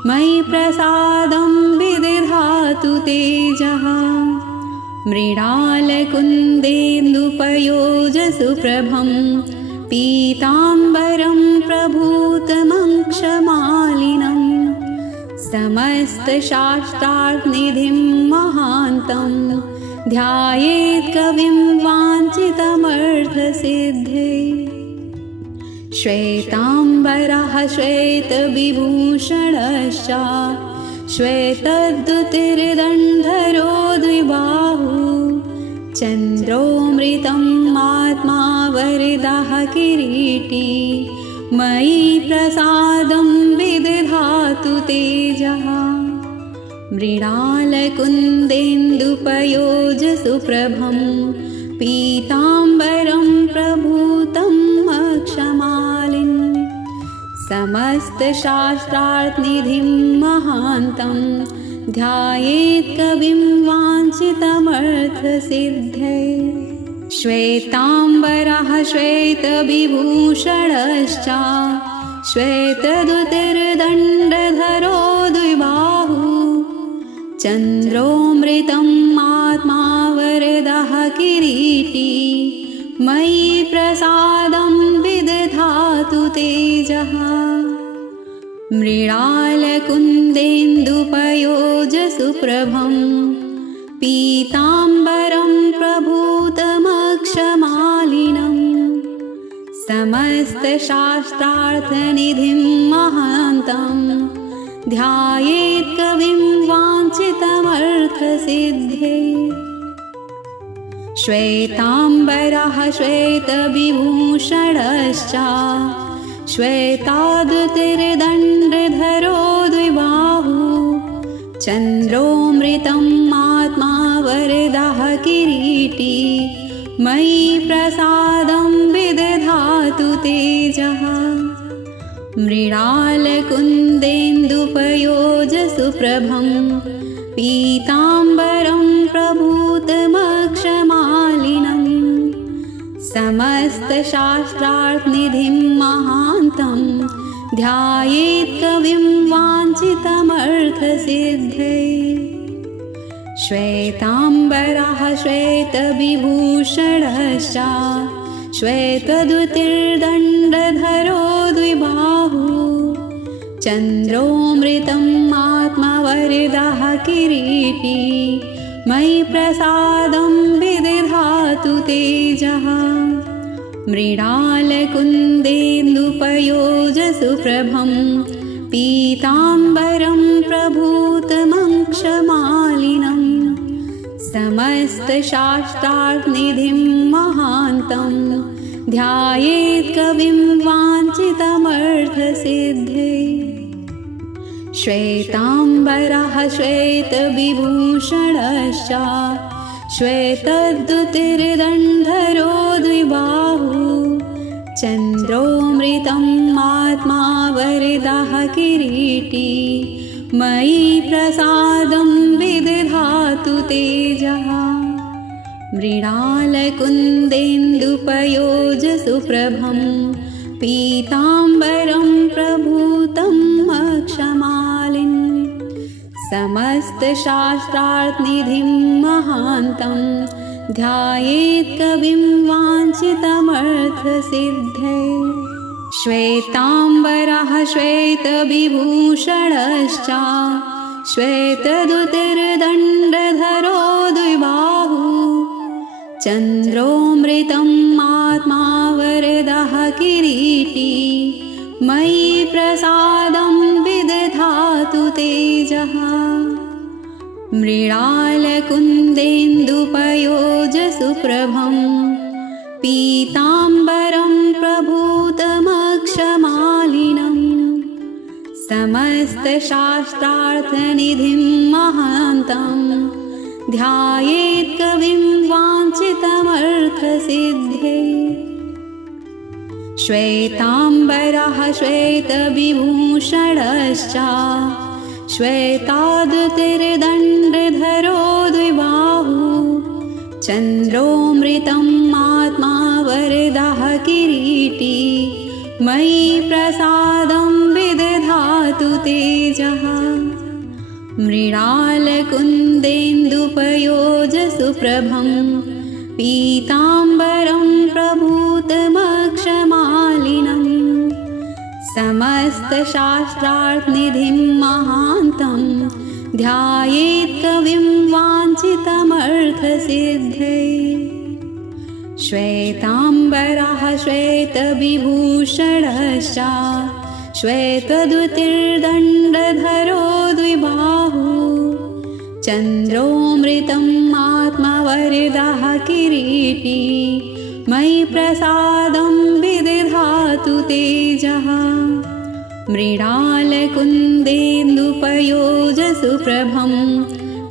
मयि प्रसादं विदधातु तेजः मृणालकुन्देन्दुपयोजसुप्रभं पीताम्बरं प्रभूतमक्षमालिनं समस्तशास्त्रार्थनिधिं महान्तं ध्यायेत् कविं वाञ्छितमर्थसिद्धये श्वेताम्बरः श्वेतविभूषणश्च श्वेतद्युतिर्दण्डधरो द्विबाहु चन्द्रोऽमृतम् आत्मा वरदः किरीटी मयि प्रसादं विदधातु तेजः मृणालकुन्देन्दुपयोजसुप्रभं पीताम्बरं प्रभूतम् अक्षमालिन् समस्तशास्त्रार्थनिधिं महान्तं ध्यायेत् कविं वाञ्छितमर्थसिद्धये श्वेताम्बरः श्वेतविभूषणश्च श्वेतद्युतिर्दण्डधरो द्विबाहु चन्द्रोऽमृतम् आत्मा वरदः किरीटी मयि प्रसादं विदधातु तेजः मृणालकुन्देन्दुपयोजसुप्रभं पीताम्बरं प्रभूतमक्षमालिनं समस्तशास्त्रार्थनिधिं महान्तं ध्यायेत् कविं वाञ्छितमर्थसिद्धये श्वेताम्बरः श्वेतविभूषणश्च श्वेताद्युतिर्दण्डधरो द्विबाहु चन्द्रोऽमृतम् आत्मा वरदः किरीटी मयि प्रसादं विदधातु तेजः मृणालकुन्देन्दुपयोजसुप्रभं पीताम्बरं प्रभूतमक्षमालिनं समस्तशास्त्रार्थनिधिं महान्तं ध्यायेत् कविं वाञ्छितमर्थसिद्धये श्वेताम्बरः श्वेतविभूषणश्च श्वेतद्युतिर्दण्डधरो द्विबाहु चन्द्रोऽमृतम् आत्मा वरदः किरीटी मयि प्रसादं विदधातु तेजः मृणालकुन्देन्दुपयोजसुप्रभं पीताम्बरं प्रभूतमक्षमालिनं समस्तशास्त्रार्थनिधिं महान्तं ध्यायेत् कविं वाञ्छितमर्थसिद्धये श्वेताम्बरः श्वेतविभूषणश्च श्वेतद्युतिर्दण्डधरो द्विबाहु चन्द्रोऽमृतम् आत्मा वरदः किरीटी मयि प्रसादं विदधातु तेजः मृणालकुन्देन्दुपयोजसुप्रभं पीताम्बरं प्रभूतं अक्षमालिन् समस्तशास्त्रार्थनिधिं महान्तं ध्यायेत् कविं वाञ्छितमर्थसिद्धये श्वेताम्बरः श्वेतविभूषणश्च श्वेतदुतिर्दण्डधरो द्विबाहु चन्द्रोऽमृतम् आत्मा वरदः किरीटी मयि प्रसादं विदधातु तेजः मृणालकुन्देन्दुपयोजसुप्रभं पीताम्बरं प्रभूतमक्षमालिनं समस्तशास्त्रार्थनिधिं महान्तं ध्यायेत् कविं वाञ्छितमर्थसिद्धये श्वेताम्बरः श्वेतविभूषणश्च श्वेतादुतिर्दण्डधरो द्विबाहु चन्द्रोऽमृतम् आत्मा वरदः किरीटी मयि प्रसादं विदधातु तेजः मृणालकुन्देन्दुपयोजसुप्रभं पीताम्बरं प्रभूतमक्षमालिनं समस्तशास्त्रार्थनिधिं महान्तं ध्यायेत् कविं वाञ्छितमर्थसिद्धये श्वेताम्बरः श्वेतविभूषणश्च श्वेतदुतिर्दण्डधरो द्विबाहु चन्द्रोऽमृतम् आत्मवरदः किरीटी मयि प्रसादं विदधातु तेजः मृणालकुन्देन्दुपयोजसुप्रभं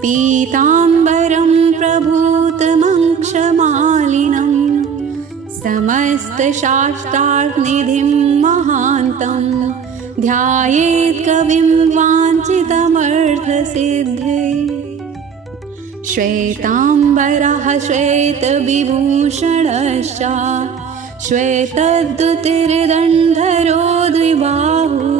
पीताम्बरं प्रभूतमक्षमालिनं समस्तशास्त्रार्थनिधिं महान्तं ध्यायेत् कविं वाञ्छितमर्थसिद्धये श्वेताम्बरः श्वेतविभूषणश्च श्वेतदुतिर्दण्डधरो द्विबाहु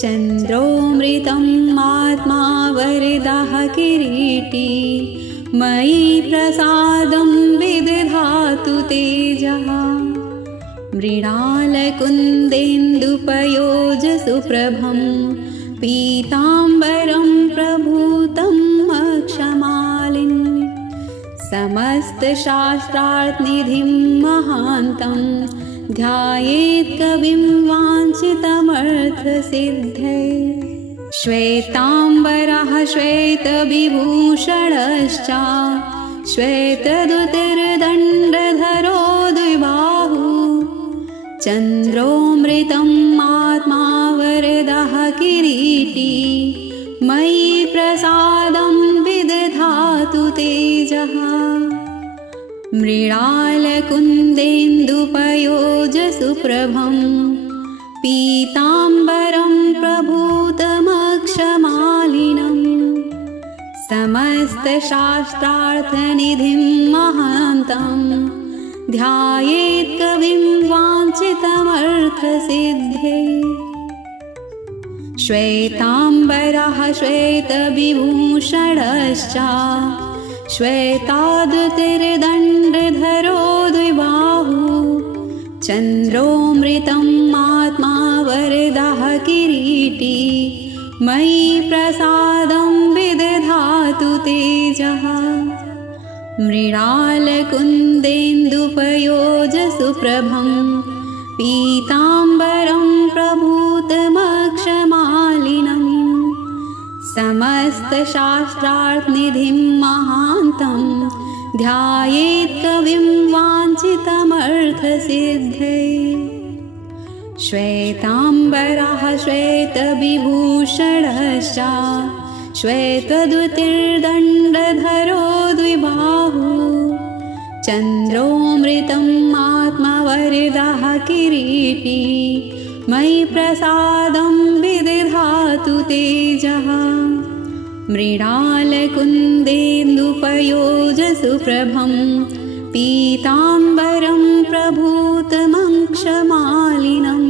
चन्द्रोऽमृतम् आत्मा वरदः किरीटी मयि प्रसादं विदधातु तेजः मृणालकुन्देन्दुपयोजसुप्रभं पीताम्बरं प्रभूतं अक्षमालिन् समस्तशास्त्रार्थनिधिं महान्तं ध्यायेत् कविं वाञ्छितमर्थसिद्धये श्वेताम्बरः श्वेतविभूषणश्च श्वेतदुतिर्दण्डधरो द्विबाहु चन्द्रोऽमृतम् आत्मा वरदः किरीटी मयि प्रसादं विदधातु तेजः मृणालकुन्देन्दुपयोजसुप्रभं पीताम्बरं प्रभूतमक्षमालिनं समस्तशास्त्रार्थनिधिं महान्तं ध्यायेत् कविं वाञ्छितमर्थसिद्धये श्वेताम्बरः श्वेतविभूषणश्च श्वेतादुतिर्दण्डधरो द्विबाहु चन्द्रोऽमृतम् आत्मा वरदः किरीटी मयि प्रसादं विदधातु तेजः मृणालकुन्देन्दुपयोजसुप्रभं पीताम्बरं प्रभूतमक्षमालिनं समस्तशास्त्रार्थनिधिं महान्तं ध्यायेत् कविं वाञ्छितमर्थसिद्धये श्वेताम्बरः श्वेतविभूषणश्च श्वेतदुतिर्दण्डधरो द्विबाहु चन्द्रोऽमृतम् आत्मा वरदः किरीटी मयि प्रसादं विदधातु तेजः मृणालकुन्देन्दुपयोजसुप्रभं पीताम्बरं प्रभूतमक्षमालिनं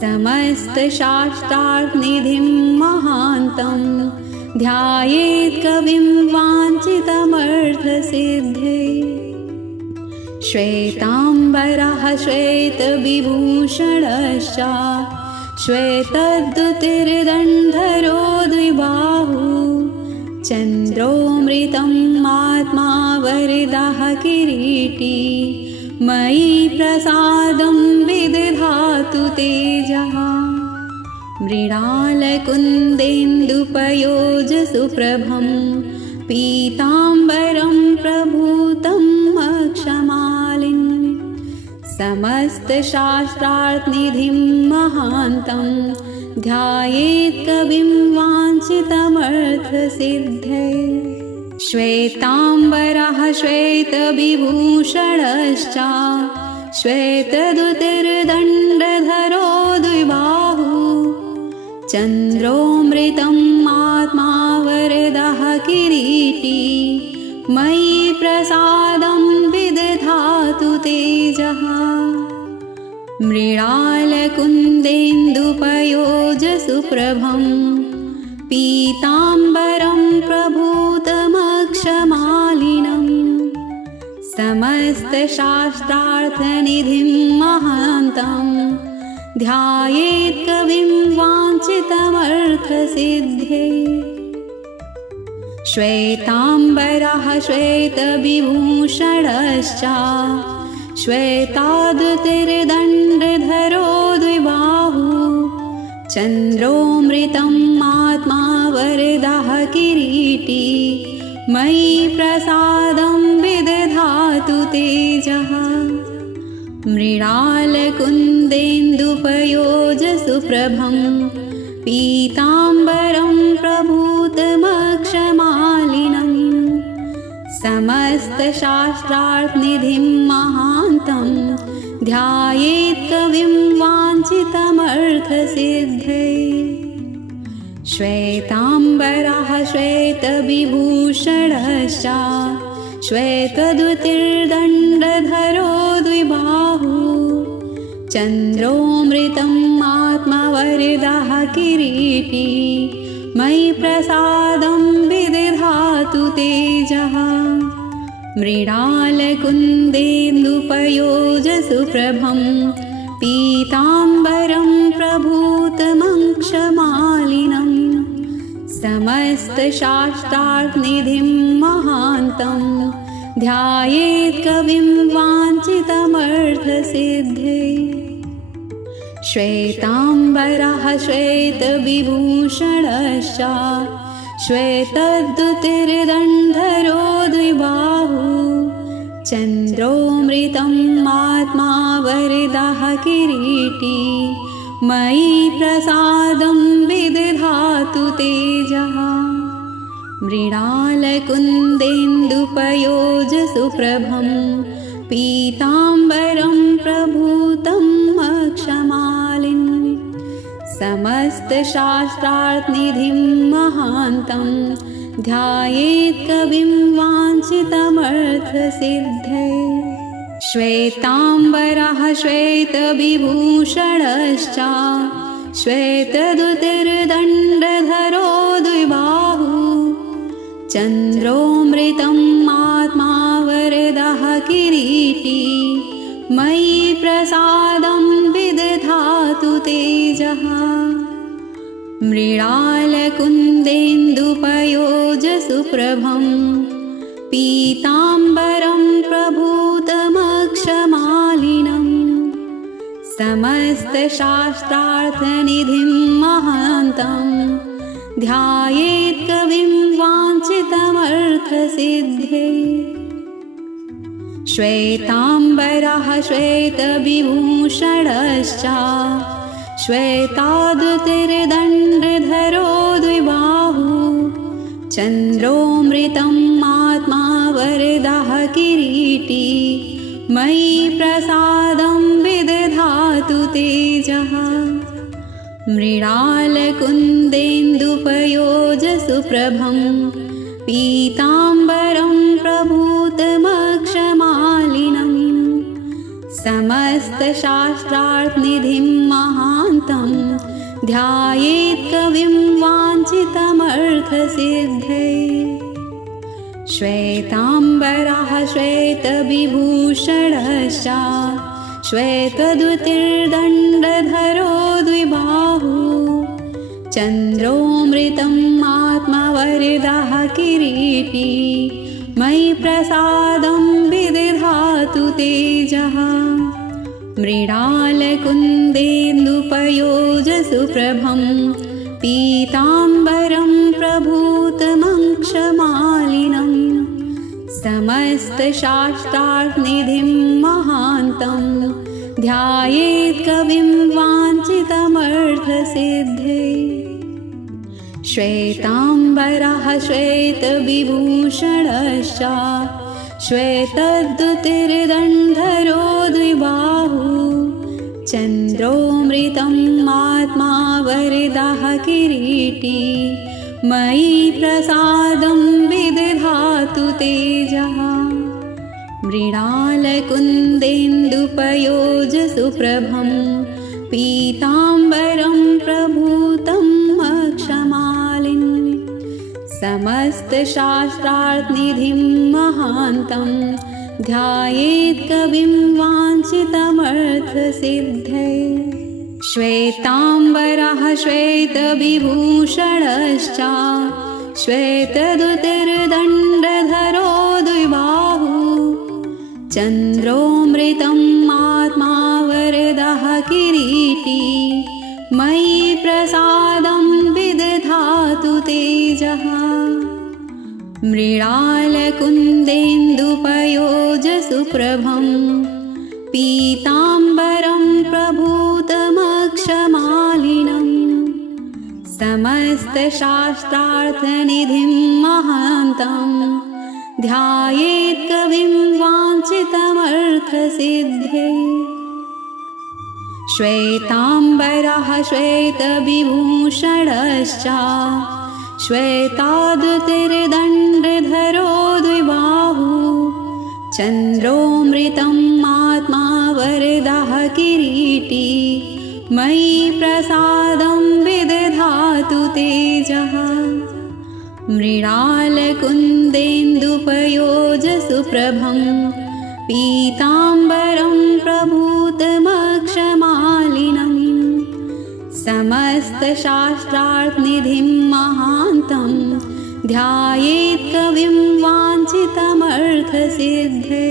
समस्तशास्त्रार्थनिधिं महान्तं ध्यायेत् कविं वाञ्छितमर्थसिद्धये। श्वेताम्बरः श्वेतविभूषणश्च श्वेतद्युतिर्दण्डधरो द्विबाहु चन्द्रोऽमृतं आत्मा वरदः किरीटी मयि प्रसादं विदधातु तेजः। मृणालकुन्देन्दुपयोजसुप्रभं पीताम्बरं प्रभूतम् अक्षमालिन् समस्तशास्त्रार्थनिधिं महान्तं ध्यायेत् कविं वाञ्छितमर्थसिद्धये। श्वेताम्बरः श्वेतविभूषणश्च श्वेतद्युतिर्दण्डधरो द्विबाहु चन्द्रोऽमृतम् आत्मा वरदः किरीटी मयि प्रसादं विदधातु तेजः। मृणालकुन्देन्दुपयोजसुप्रभं पीताम्बरं प्रभूतमक्षमालिनं समस्तशास्त्रार्थनिधिं महान्तं ध्यायेत् कविं वाञ्छितमर्थसिद्धये। श्वेताम्बरः श्वेतविभूषणश्च श्वेताद्युतिर्दण्डधरो द्विबाहु चन्द्रोऽमृतम् आत्मा वरदः किरीटी मयि प्रसादं विदधातु तेजः। मृणालकुन्देन्दुपयोजसुप्रभं पीताम्बरं प्रभूतमक्षमालिनं समस्तशास्त्रार्थनिधिं महान्तं ध्यायेत् कविं वाञ्छितमर्थसिद्धये। श्वेताम्बरः श्वेतविभूषणश्च श्वेतद्युतिर्दण्डधरो द्विबाहु चन्द्रोऽमृतम् आत्मा वरदः किरीटी मयि प्रसादं विदधातु तेजः। मृणालकुन्देन्दुपयोजसुप्रभं पीताम्बरं प्रभूतमक्षमालिनं समस्तशास्त्रार्थनिधिं महान्तं ध्यायेत् कविं वाञ्छितमर्थसिद्धये। श्वेताम्बरः श्वेतविभूषणश्च श्वेतद्युतिर्दण्डधरो द्विबाहु चन्द्रोऽमृतम् आत्मा वरदः किरीटी मयि प्रसादं विदधातु तेजः। मृणालकुन्देन्दुपयोजसुप्रभं पीताम्बरं प्रभूतम् अक्षमालिन् समस्तशास्त्रार्थनिधिं महान्तं ध्यायेत् कविं वाञ्छितमर्थसिद्धये। श्वेताम्बरः श्वेतविभूषणश्च श्वेतद्युतिर्दण्डधरो द्विबाहु चन्द्रोऽमृतम् आत्मा वरदः किरीटी मयि प्रसादं विदधातु तेजः। मृणालकुन्देन्दुपयोजसुप्रभं पीताम्बरं प्रभूतमक्षमालिनं समस्तशास्त्रार्थनिधिं महान्तं ध्यायेत् कविं वाञ्छितमर्थसिद्धये। श्वेताम्बरः श्वेतविभूषणश्च श्वेताद्युतिर्दण्डधरो द्विबाहु चन्द्रोऽमृतम् आत्मा वरदः किरीटी मयि प्रसादं विदधातु तेजः। मृणालकुन्देन्दुपयोजसुप्रभं सुप्रभं पीताम्बरं प्रभूतमक्षमालिनं समस्तशास्त्रार्थनिधिं महान्तं ध्यायेत् कविं वाञ्छितमर्थसिद्धये। श्वेताम्बरः श्वेतविभूषणश्च श्वेतद्युतिर्दण्डधरो द्विबाहु चन्द्रोऽमृतम् आत्मवरदः किरीटी मयि प्रसादं विदधातु तेजः। मृणालकुन्देन्दुपयोजसुप्रभं पीताम्बरं प्रभूतमक्षमालिनं समस्तशास्त्रार्थनिधिं महान्तं ध्यायेत् कविं वाञ्छितमर्थसिद्धये। श्वेताम्बरः श्वेतविभूषणश्च श्वेतद्युतिर्दण्डधरो द्विबाहु चन्द्रोऽमृतम् आत्मा वरदः किरीटी मयि प्रसादं विदधातु तेजः। मृणालकुन्देन्दुपयोजसुप्रभं पीताम्बरं प्रभूतम् अक्षमालिनं समस्तशास्त्रार्थनिधिं महान्तं ध्यायेत् कविं वाञ्छितमर्थसिद्धये। श्वेताम्बरः श्वेतविभूषणश्च श्वेतद्युतिर्दण्डधरो द्विबाहु चन्द्रोऽमृतम् आत्मा वरदः किरीटी मयि प्रसादं विदधातु तेजः। मृणालकुन्देन्दुपयोजसुप्रभं पीताम्बरं प्रभूतमक्षमालिनं समस्तशास्त्रार्थनिधिं महान्तं ध्यायेत् कविं वाञ्छितमर्थसिद्धये। श्वेताम्बरः श्वेतविभूषणश्च श्वेताद्युतिर्दण्डधरो द्विबाहु चन्द्रोऽमृतम् आत्मा वरदः किरीटी मयि प्रसादं विदधातु तेजः। मृणालकुन्देन्दुपयोजसुप्रभं पीताम्बरं प्रभूतमक्षमालिनं समस्तशास्त्रार्थनिधिं महान्तं ध्यायेत् कविं वाञ्छितमर्थसिद्धये।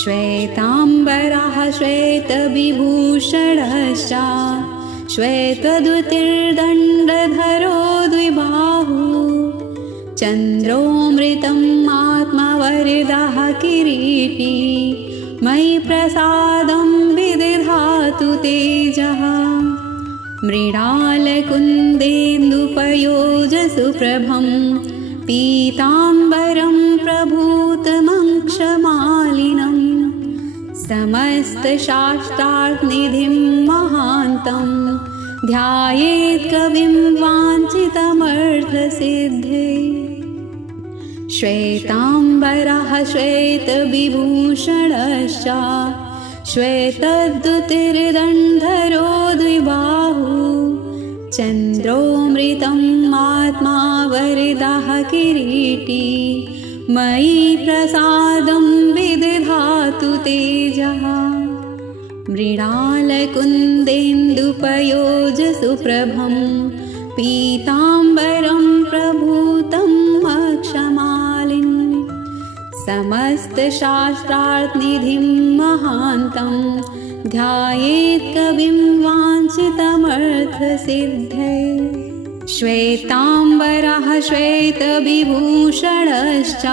श्वेताम्बरः श्वेतविभूषणश्च श्वेतद्युतिर्दण्डधरो द्विबाहु चन्द्रोऽमृतम् आत्मवरदः किरीटी मयि प्रसादं विदधातु तेजः। मृणालकुन्देन्दुपयोजसुप्रभं पीताम्बरं प्रभूतमक्षमालिनं समस्तशास्त्रार्थनिधिं महान्तं ध्यायेत् कविं वाञ्छितमर्थसिद्धये। श्वेताम्बरः श्वेतविभूषणश्च श्वेतद्युतिर्दण्डधरो द्विबाहु चन्द्रोऽमृतम् आत्मा वरदः किरीटी मयि प्रसादं विदधातु तेजः। मृणालकुन्देन्दुपयोजसुप्रभं पीताम्बरं प्रभूतम् अक्षमालिनं समस्तशास्त्रार्थनिधिं महान्तं ध्यायेत् कविं वाञ्छितमर्थसिद्धये। श्वेताम्बरः श्वेतविभूषणश्च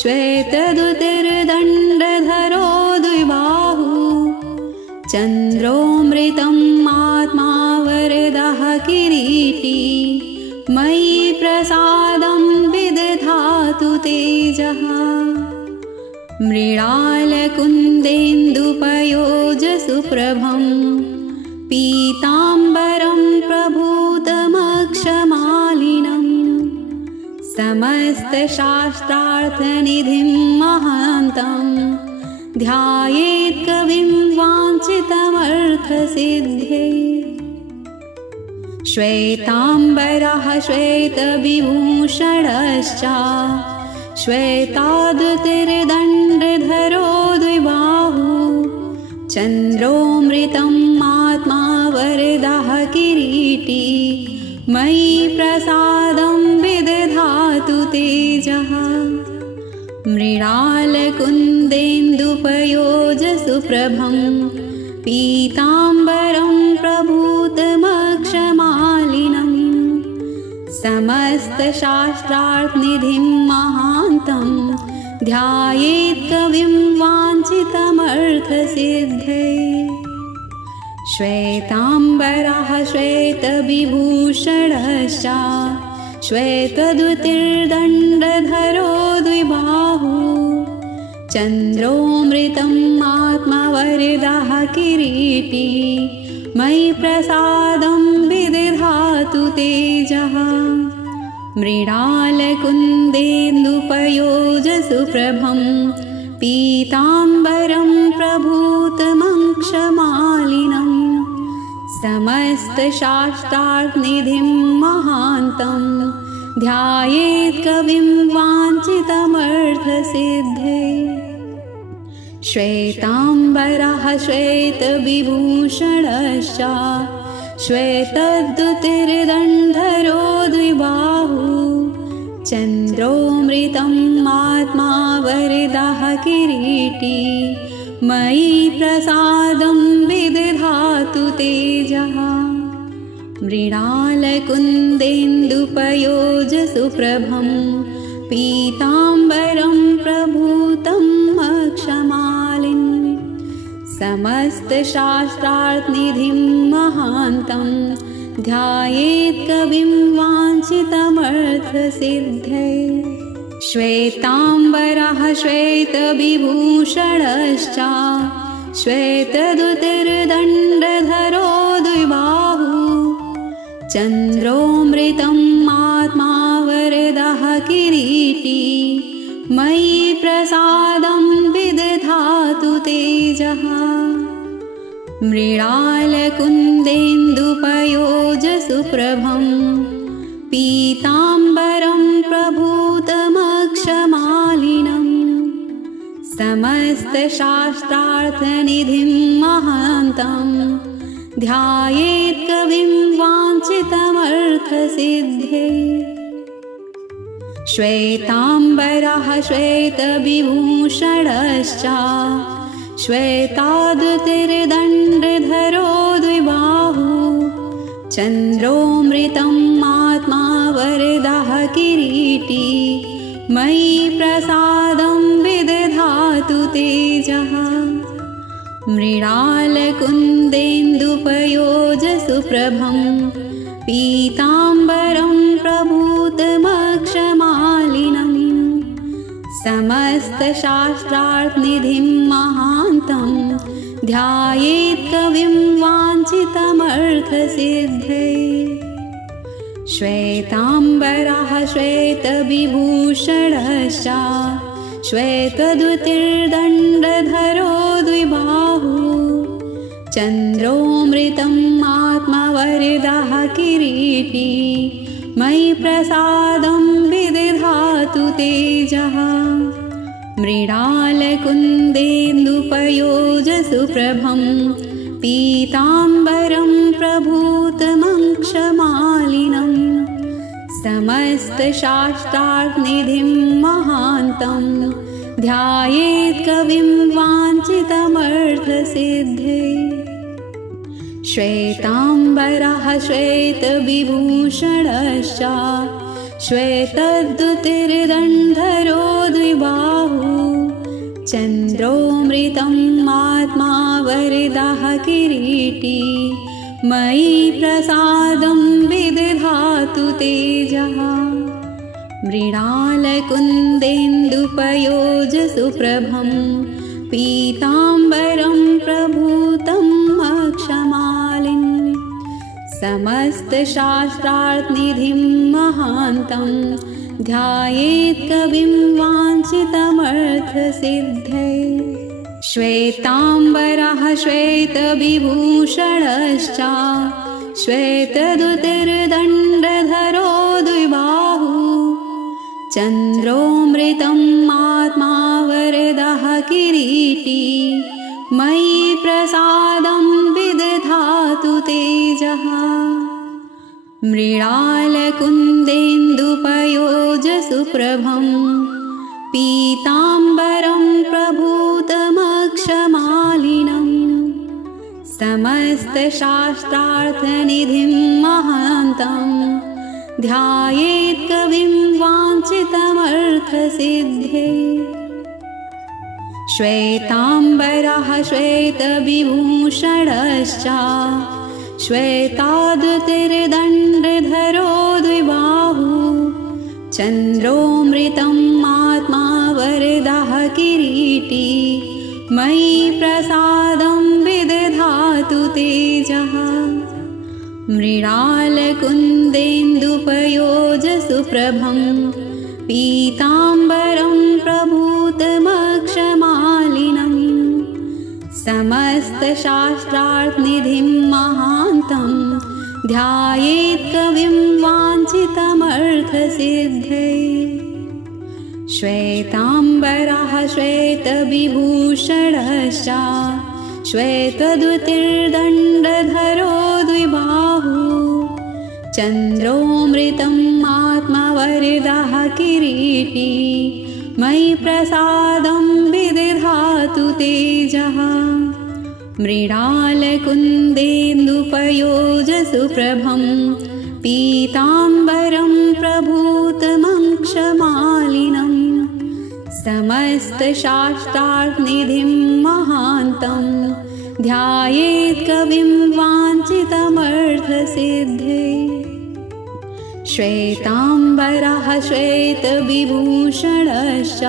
श्वेतद्युतिर्दण्डधरो द्विबाहु चन्द्रोऽमृतम् आत्मा वरदः किरीटी मयि प्रसादं विदधातु तेजः। मृणालकुन्देन्दुपयोजसुप्रभं पीताम्बरं प्रभूतमक्षमालिनं समस्तशास्त्रार्थनिधिं महान्तं ध्यायेत् कविं वाञ्छितमर्थसिद्धये। श्वेताम्बरः श्वेतविभूषणश्च श्वेताद्युतिर्दण्डधरो द्विबाहु चन्द्रोऽमृतम् आत्मा वरदः किरीटी मयि प्रसादं विदधातु तेजः। मृणालकुन्देन्दुपयोजसुप्रभं पीताम्बरं प्रभूतमक्षमालिनं समस्तशास्त्रार्थनिधिं महान्तं ध्यायेत् कविं वाञ्छितमर्थसिद्धये। श्वेताम्बरः श्वेतविभूषणश्च श्वेतद्युतिर्दण्डधरो द्विबाहु चन्द्रोऽमृतम् आत्मवरदः किरीटी मयि प्रसादं विदधातु तेजः। मृणालकुन्देन्दुपयोजसुप्रभं पीताम्बरं प्रभूतमक्षमालिनं समस्तशास्त्रार्थनिधिं महान्तं ध्यायेत् कविं वाञ्छितमर्थसिद्धये। श्वेताम्बरः श्वेतविभूषणश्च श्वेतद्युतिर्दण्डधरो द्विबाहु चन्द्रोऽमृतम् आत्मा वरदः किरीटी मयि प्रसादं विदधातु तेजः। मृणालकुन्देन्दुपयोजसुप्रभं पीताम्बरं प्रभूतम् अक्षमालिन् समस्तशास्त्रार्थनिधिं महान्तं ध्यायेत् कविं वाञ्छितमर्थसिद्धये। श्वेताम्बरः श्वेतविभूषणश्च श्वेतद्युतिर्दण्डधरो द्विबाहु चन्द्रोऽमृतम् आत्मा वरदः किरीटी मयि प्रसादं विदधातु तेजः। मृणालकुन्देन्दुपयोजसुप्रभं पीताम्बरं प्रभूतमक्षमालिनं समस्तशास्त्रार्थनिधिं महान्तं ध्यायेत् कविं वाञ्छितमर्थसिद्धये। श्वेताम्बरः श्वेतविभूषणश्च श्वेताद्युतिर्दण्डधरो द्विबाहु चन्द्रोऽमृतम् आत्मा वरदः किरीटी मयि प्रसादं विदधातु तेजः। मृणालकुन्देन्दुपयोजसुप्रभं पीताम्बरं प्रभूतमक्षमालिनं समस्तशास्त्रार्थनिधिं महान्तं ध्यायेत् कविं वाञ्छितमर्थसिद्धये। श्वेताम्बरः श्वेतविभूषणश्च श्वेतद्युतिर्दण्डधरो द्विबाहु चन्द्रोऽमृतम् आत्मा वरदः किरीटी मयि प्रसादं विदधातु तेजः। मृणालकुन्देन्दुपयोजसुप्रभं पीताम्बरं प्रभूतमक्षमालिनं समस्तशास्त्रार्थनिधिं महान्तं ध्यायेत् कविं वाञ्छितमर्थसिद्धये। श्वेताम्बरः श्वेतविभूषणश्च श्वेतद्युतिर्दण्डधरो द्विबाहु चन्द्रोऽमृतम् आत्मा वरदः किरीटी मयि प्रसादं विदधातु तेजः। मृणालकुन्देन्दुपयोजसुप्रभं पीताम्बरं प्रभूतम् अक्षमालिन् समस्तशास्त्रार्थनिधिं महान्तं ध्यायेत् कविं वाञ्छितमर्थसिद्धये। श्वेताम्बरः श्वेतविभूषणश्च श्वेतदुतिर्दण्डधरो द्विबाहु चन्द्रोऽमृतम् आत्मा वरदः किरीटी मयि प्रसादं विदधातु तेजः। मृणालकुन्देन्दुपयोजसुप्रभं पीताम्बरं प्रभूतमक्षमालिनं समस्तशास्त्रार्थनिधिं महान्तं ध्यायेत् कविं वाञ्छितमर्थसिद्धये। श्वेताम्बरः श्वेतविभूषणश्च श्वेतादुतिर्दण्डधरो द्विबाहु चन्द्रोऽमृतम् आत्मा वरदः किरीटी मयि प्रसादं विदधातु तेजः। मृणालकुन्देन्दुपयोजसुप्रभं पीताम्बरं प्रभूतमक्षमालिनं समस्तशास्त्रार्थनिधिं महान्तं ध्यायेत् कविं वाञ्छितमर्थसिद्धये। श्वेताम्बरः श्वेतविभूषणश्च श्वेतदुतिर्दण्डधरो द्विबाहु चन्द्रोऽमृतम् आत्मवरदः किरीटी मयि प्रसादं विदधातु तेजः। मृणालकुन्देन्दुपयोजसुप्रभं पीताम्बरं प्रभूतमक्षमालिनं समस्तशास्त्रार्थनिधिं महान्तं ध्यायेत् कविं वाञ्छितमर्थसिद्धये। श्वेताम्बरः श्वेतविभूषणश्च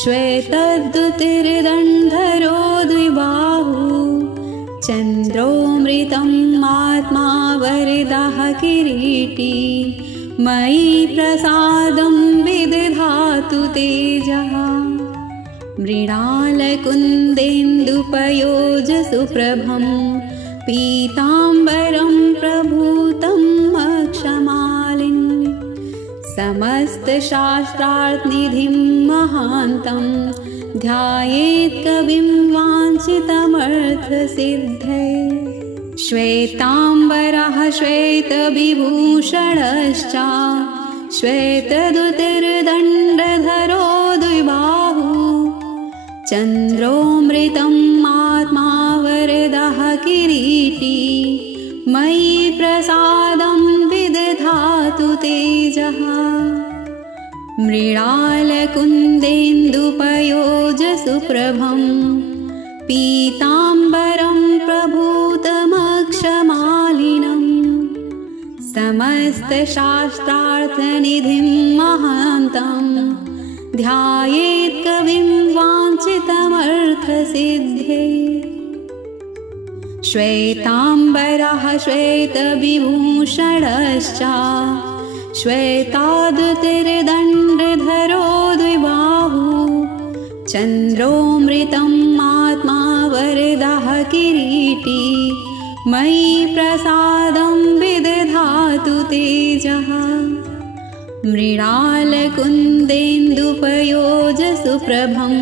श्वेतदुतिर्दण्डधरो द्विबाहु चन्द्रोऽमृतम् आत्मा वरदः किरीटी मयि प्रसादं विदधातु तेजः। मृणालकुन्देन्दुपयोजसुप्रभं पीताम्बरं प्रभूतम् अक्षमालिन् समस्तशास्त्रार्थनिधिं महान्तं ध्यायेत् कविं वाञ्छितमर्थसिद्धये। श्वेताम्बरः श्वेतविभूषणश्च श्वेतदुतिर्दण्डधरो द्विबाहु चन्द्रोऽमृतम् आत्मा वरदः किरीटी मयि प्रसादं विदधातु तेजः। मृणालकुन्देन्दुपयोजसुप्रभं पीताम्बरं प्रभूतमक्षमालिनं समस्तशास्त्रार्थनिधिं महान्तं ध्यायेत् कविं वाञ्छितमर्थसिद्धये। श्वेताम्बरः श्वेतविभूषणश्च श्वेतादुतिर्दण्डधरो द्विबाहु चन्द्रोऽमृतम् आत्मा वरदः किरीटी मयि प्रसादं विदधातु तेजः। मृणालकुन्देन्दुपयोजसुप्रभं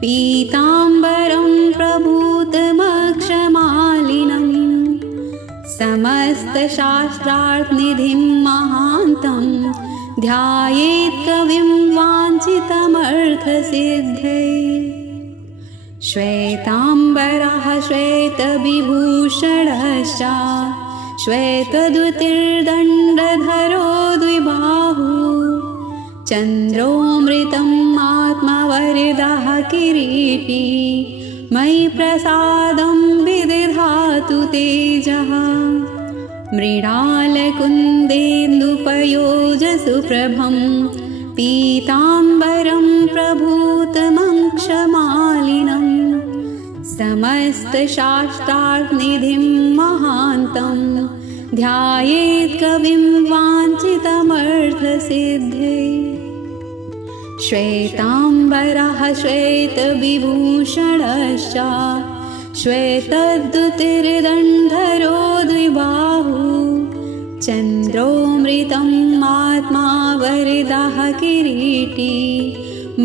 पीताम्बरं प्रभूतमक्षमालिनं समस्तशास्त्रार्थनिधिं महान्तं ध्यायेत् कविं वाञ्छितमर्थसिद्धये। श्वेताम्बरः श्वेतविभूषणश्च श्वेतदुतिर्दण्डधरो द्विबाहु चन्द्रोऽमृतम् आत्मवरदः किरीटी मयि प्रसादं विदधातु तेजः। मृणालकुन्देन्दुपयोजसुप्रभं पीताम्बरं प्रभूतमक्षमालिनं समस्तशास्त्रार्थनिधिं महान्तं ध्यायेत् कविं वाञ्छितमर्थसिद्धये। श्वेताम्बरः श्वेतविभूषणश्च श्वेतद्युतिर्दण्डधरो द्विबाहु चन्द्रोऽमृतम् आत्मा वरदः किरीटी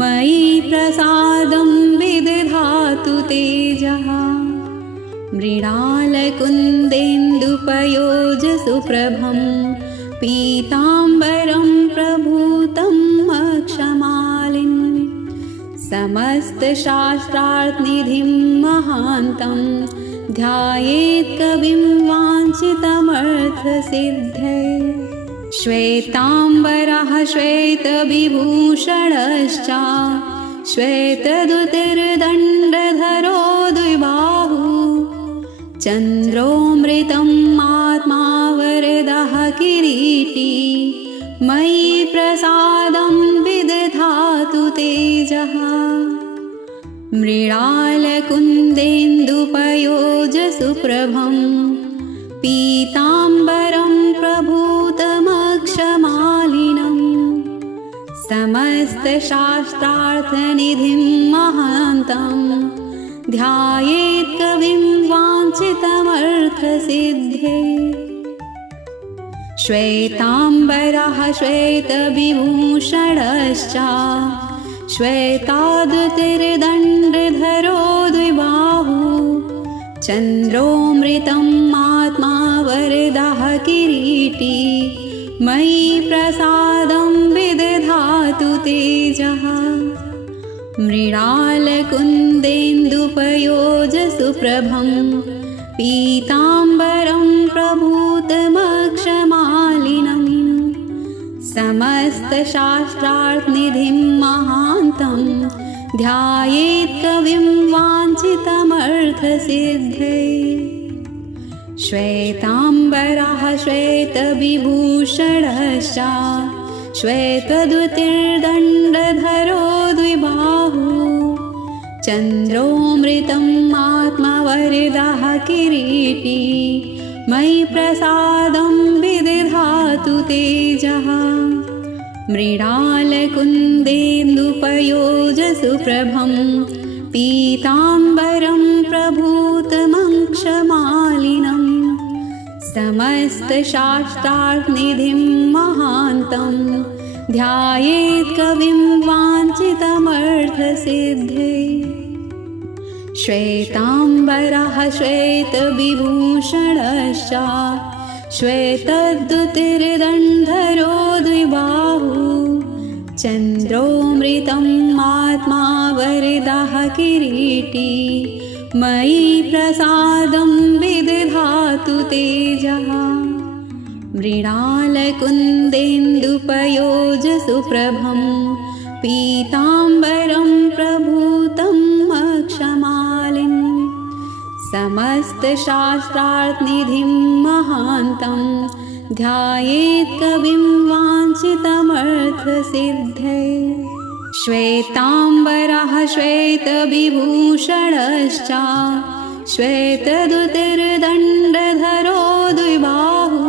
मयि प्रसादं विदधातु तेजः मृणालकुन्देन्दुपयोजसुप्रभं पीताम्बरं प्रभूतं अक्षमालिन् समस्तशास्त्रार्थनिधिं महान्तं ध्यायेत् कविं वाञ्छितमर्थसिद्धये श्वेताम्बरः श्वेतविभूषणश्च श्वेतद्युतिर्दण्डधरो द्विबाहु चन्द्रोऽमृतम् आत्मा वरदः किरीटी मयि प्रसादं विदधातु तेजः मृणालकुन्देन्दुपयोजसुप्रभं पीताम्बरं प्रभूतमक्षमालिनं समस्तशास्त्रार्थनिधिं महान्तं ध्यायेत् कविं वाञ्छितमर्थसिद्धये श्वेताम्बरः श्वेतविभूषणश्च श्वेताद्युतिर्दण्डधरो द्विबाहु चन्द्रोऽमृतम् आत्मा वरदः किरीटी मयि प्रसादं विदधातु तेजः मृणालकुन्देन्दुपयोजसुप्रभं पीताम्बरं प्रभूतमक्षमालिनं समस्तशास्त्रार्थनिधिं महान्तं ध्यायेत् कविं वाञ्छितमर्थसिद्धये श्वेताम्बरः श्वेतविभूषणश्च श्वेतद्युतिर्दण्डधरो द्विबाहु चन्द्रोऽमृतम् आत्मा वरदः किरीटी मयि प्रसादं विदधातु तेजः मृणालकुन्देन्दुपयोजसुप्रभं पीताम्बरं प्रभूतमक्षमालिनं समस्तशास्त्रार्थनिधिं महान्तं ध्यायेत् कविं वाञ्छितमर्थसिद्धये श्वेताम्बरः श्वेतविभूषणश्च श्वेतद्युतिर्दण्डधरो द्विबाहु चन्द्रोऽमृतम् आत्मा वरदः किरीटी मयि प्रसादं विदधातु तेजः मृणालकुन्देन्दुपयोजसुप्रभं पीताम्बरं प्रभूतम् अक्षमालिन् समस्तशास्त्रार्थनिधिं महान्तं ध्यायेत् कविं वाञ्छितमर्थसिद्धये श्वेताम्बरः श्वेतविभूषणश्च श्वेतद्युतिर्दण्डधरो द्विबाहु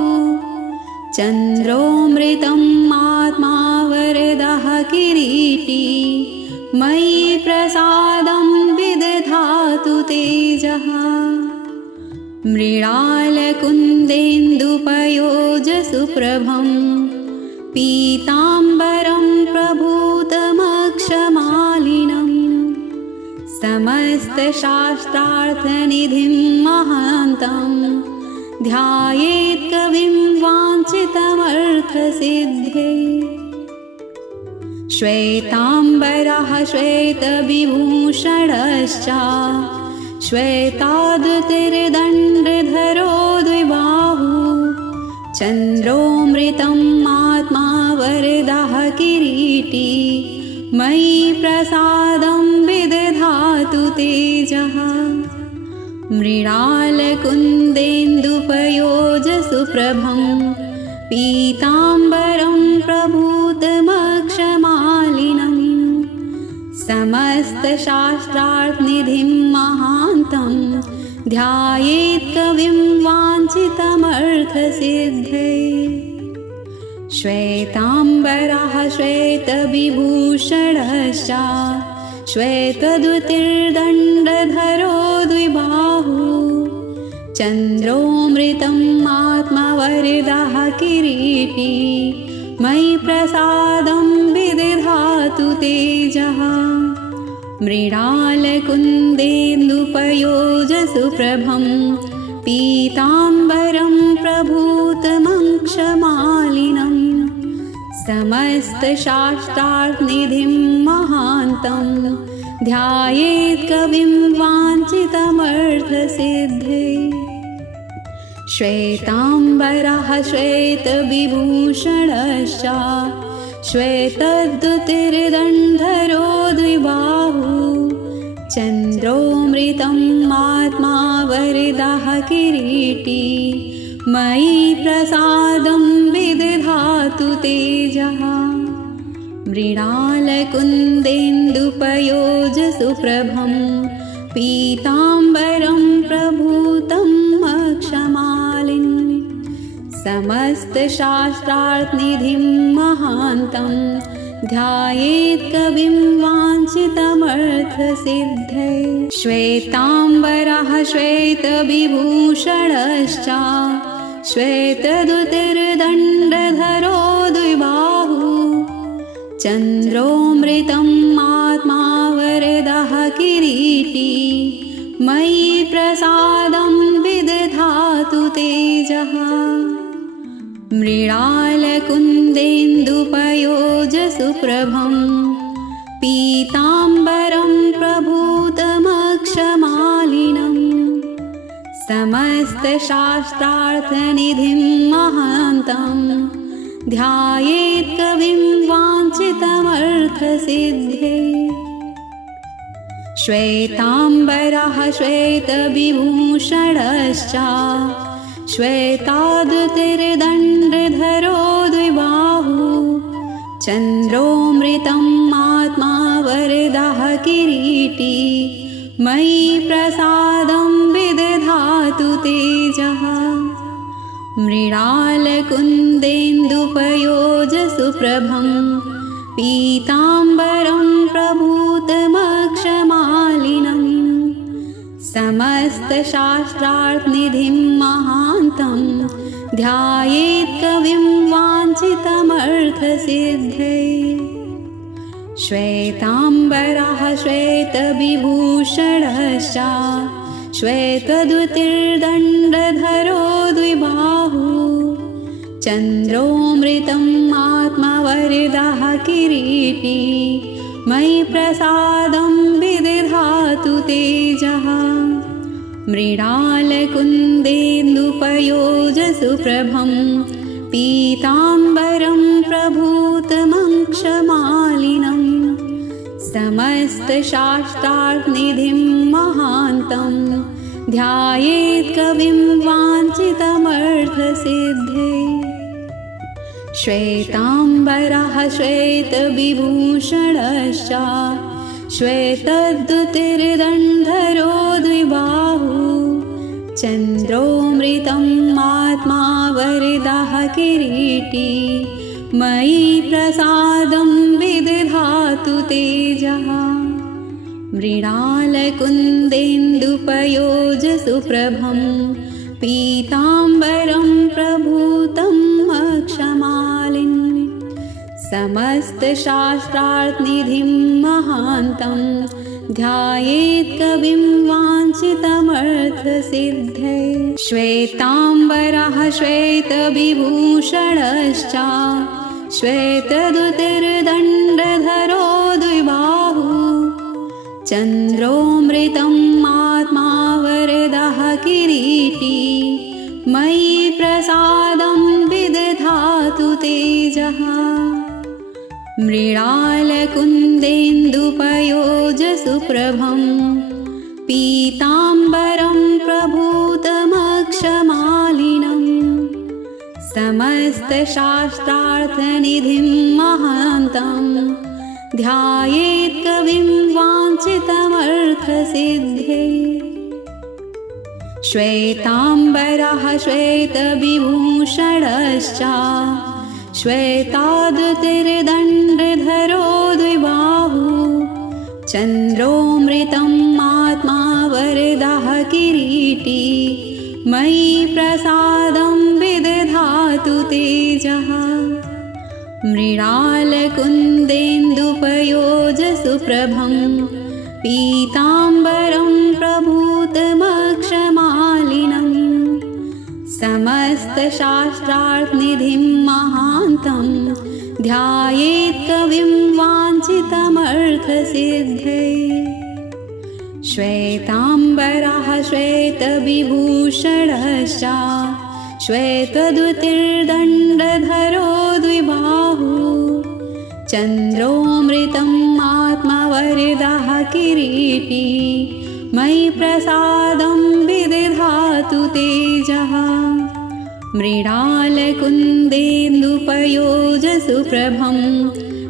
चन्द्रोऽमृतम् आत्मा वरदः किरीटी मयि प्रसादं विदधातु तेजः मृणालकुन्देन्दुपयोजसुप्रभं पीताम्बरं प्रभूतमक्षमालिनं समस्तशास्त्रार्थनिधिं महान्तं ध्यायेत् कविं वाञ्छितमर्थसिद्धये श्वेताम्बरः श्वेतविभूषणश्च श्वेताद्युतिर्दण्डधरो द्विबाहु चन्द्रोऽमृतम् आत्मा वरदः किरीटी मयि प्रसादं विदधातु तेजः मृणालकुन्देन्दुपयोजसुप्रभं पीताम्बरं प्रभूतमक्षमालिनं समस्तशास्त्रार्थनिधिं महान्तं ध्यायेत् कविं वाञ्छितमर्थसिद्धये श्वेताम्बरः श्वेतविभूषणश्च श्वेतद्युतिर्दण्डधरो द्विबाहु चन्द्रोऽमृतम् आत्मवरदः किरीटी मयि प्रसादं विदधातु तेजः मृणालकुन्देन्दुपयोजसुप्रभं पीताम्बरं प्रभूतमङ्क्षमालिनं समस्तशास्त्रार्थनिधिं महान्तं ध्यायेत् कविं वाञ्छितमर्थसिद्धये श्वेताम्बरः श्वेतविभूषणश्च श्वेतद्युतिर्दण्डधरो द्विबाहु चन्द्रोऽमृतम् आत्मा वरदः किरीटी मयि प्रसादं विदधातु तेजः मृणालकुन्देन्दुपयोजसुप्रभं पीताम्बरं प्रभूतम् अक्षमालिन् समस्तशास्त्रार्थनिधिं महान्तं ध्यायेत् कविं वाञ्छितमर्थसिद्धये श्वेताम्बरः श्वेतविभूषणश्च श्वेतद्युतिर्दण्डधरो द्विबाहु चन्द्रोऽमृतम् आत्मा वरदः किरीटी मयि प्रसादं विदधातु तेजः मृणालकुन्देन्दुपयोजसुप्रभं पीताम्बरं प्रभूतमक्षमालिनं समस्तशास्त्रार्थनिधिं महान्तं ध्यायेत् कविं वाञ्छितमर्थसिद्धये श्वेताम्बरः श्वेतविभूषणश्च श्वेताद्युतिर्दण्डधरो द्विबाहु चन्द्रोऽमृतम् आत्मा वरदः किरीटी मयि प्रसादं विदधातु तेजः मृणालकुन्देन्दुपयोजसुप्रभं पीताम्बरं प्रभूतमक्षमालिनं समस्तशास्त्रार्थनिधिं महान्तं ध्यायेत् कविं वाञ्छितमर्थसिद्धये श्वेताम्बरः श्वेतविभूषणश्च श्वेतद्युतिर्दण्डधरो द्विबाहु चन्द्रोऽमृतम् आत्मवरदः किरीटी मयि प्रसादं विदधातु तेजः मृणालकुन्देन्दुपयोजसुप्रभं पीताम्बरं प्रभूतमङ्क्षमालिनं समस्तशास्त्रार्थनिधिं महान्तं ध्यायेत् कविं वाञ्छितमर्थसिद्धये श्वेताम्बरः श्वेतविभूषणश्च श्वेतद्युतिर्दण्डधरो द्विबाहु चन्द्रोऽमृतम् आत्मा वरदः किरीटी मयि प्रसादं विदधातु तेजः मृणालकुन्देन्दुपयोजसुप्रभं पीताम्बरं प्रभूतम् अक्षमालिन् समस्तशास्त्रार्थनिधिं महान्तं ध्यायेत् कविं वाञ्छितमर्थसिद्धये श्वेताम्बरः श्वेतविभूषणश्च श्वेतद्युतिर्दण्डधरो द्विबाहु चन्द्रोऽमृतम् आत्मा वरदः किरीटी मयि प्रसादं विदधातु तेजः मृणालकुन्देन्दुपयोजसुप्रभं पीताम्बरं प्रभूतमक्षमालिनं समस्तशास्त्रार्थनिधिं महान्तं ध्यायेत् कविं वाञ्छितमर्थसिद्धये श्वेताम्बरः श्वेतविभूषणश्च श्वेताद्युतिर्दण्डधरो द्विबाहु चन्द्रोऽमृतम् आत्मा वरदः किरीटी मयि प्रसादं विदधातु तेजः मृणालकुन्देन्दुपयोजसुप्रभं पीताम्बरं प्रभूतमक्षमालिनं समस्तशास्त्रार्थनिधिं महान्तं ध्यायेत्कविं वाञ्छितमर्थसिद्धये श्वेताम्बरः श्वेतविभूषणश्च श्वेतद्युतिर्दण्डधरो द्विबाहु चन्द्रोऽमृतम् आत्मवरदः किरीटी मयि प्रसादं विदधातु तेजः मृणालकुन्देन्दुपयोजसुप्रभं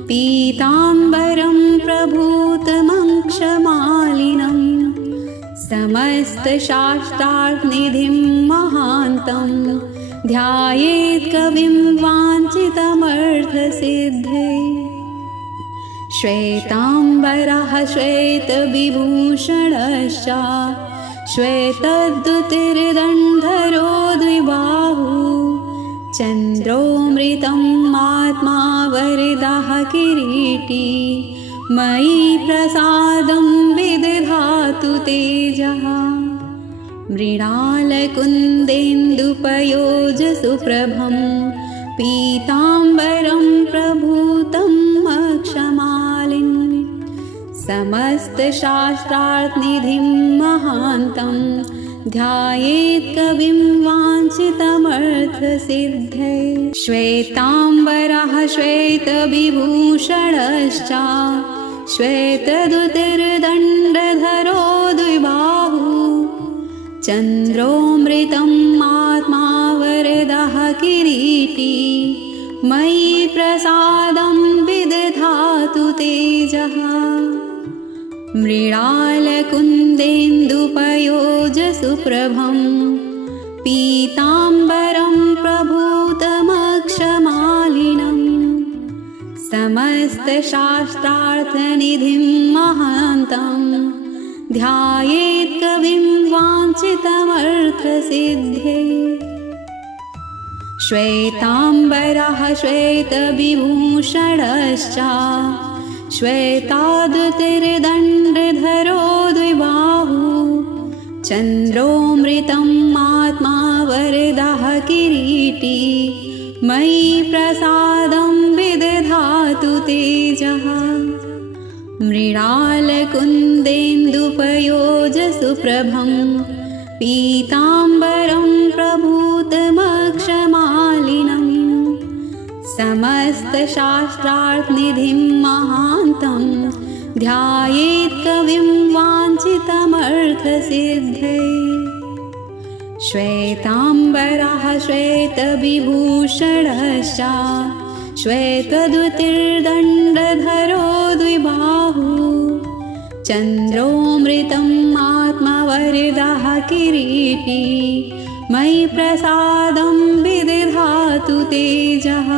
पीताम्बरं प्रभूतमक्षमालिनं समस्तशास्त्रार्थनिधिं महान्तं ध्यायेत्कविं वाञ्छितमर्थसिद्धये श्वेताम्बरः श्वेतविभूषणश्च श्वेतद्युतिर्दण्डधरो द्विबाहु चन्द्रोऽमृतम् आत्मा वरदः किरीटी मयि प्रसादं विदधातु तेजः मृणालकुन्देन्दुपयोजसुप्रभं पीताम्बरं प्रभूतम् अक्षमालिन् समस्तशास्त्रार्थनिधिं महान्तं ध्यायेत्कविं वाञ्छितमर्थसिद्धये श्वेताम्बरः श्वेतविभूषणश्च श्वेतद्युतिर्दण्डधरो द्विबाहु चन्द्रोऽमृतम् आत्मा वरदः किरीटी मयि प्रसादं विदधातु तेजः मृणालकुन्देन्दुपयोजसुप्रभं पीताम्बरं प्रभूतमक्षमालिनं समस्तशास्त्रार्थनिधिं महान्तं ध्यायेत्कविं वाञ्छितमर्थसिद्धये श्वेताम्बरः श्वेतविभूषणश्च श्वेताद्युतिर्दण्डधरो द्विबाहु चन्द्रोऽमृतम् आत्मा वरदः किरीटी मयि प्रसादं विदधातु तेजः मृणालकुन्देन्दुपयोजसुप्रभं पीताम्बरं प्रभूतमक्षमालिनं समस्तशास्त्रार्थनिधिं महान्तं ध्यायेत्कविं वाञ्छितमर्थसिद्धये श्वेताम्बरः श्वेतविभूषणश्च श्वेतद्युतिर्दण्डधरो द्विबाहु चन्द्रोऽमृतम् आत्मा वरदः किरीटी मयि प्रसादं विदधातु तेजः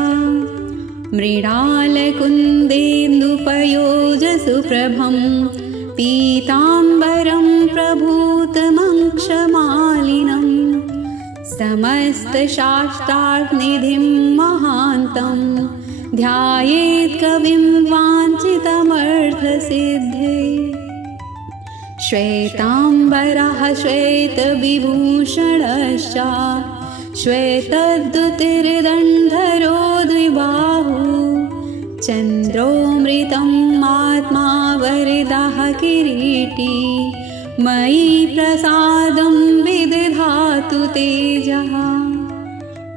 मृणालकुन्देन्दुपयोजसुप्रभं पीताम्बरं प्रभूतमक्षमालिनं समस्तशास्त्रार्थनिधिं महान्तं ध्यायेत्कविं वाञ्छितमर्थसिद्धये श्वेताम्बरः श्वेतविभूषणश्च श्वेतद्युतिर्दण्डधरो द्विबाहु चन्द्रोऽमृतम् आत्मा वरदः किरीटी मयि प्रसादं विदधातु तेजः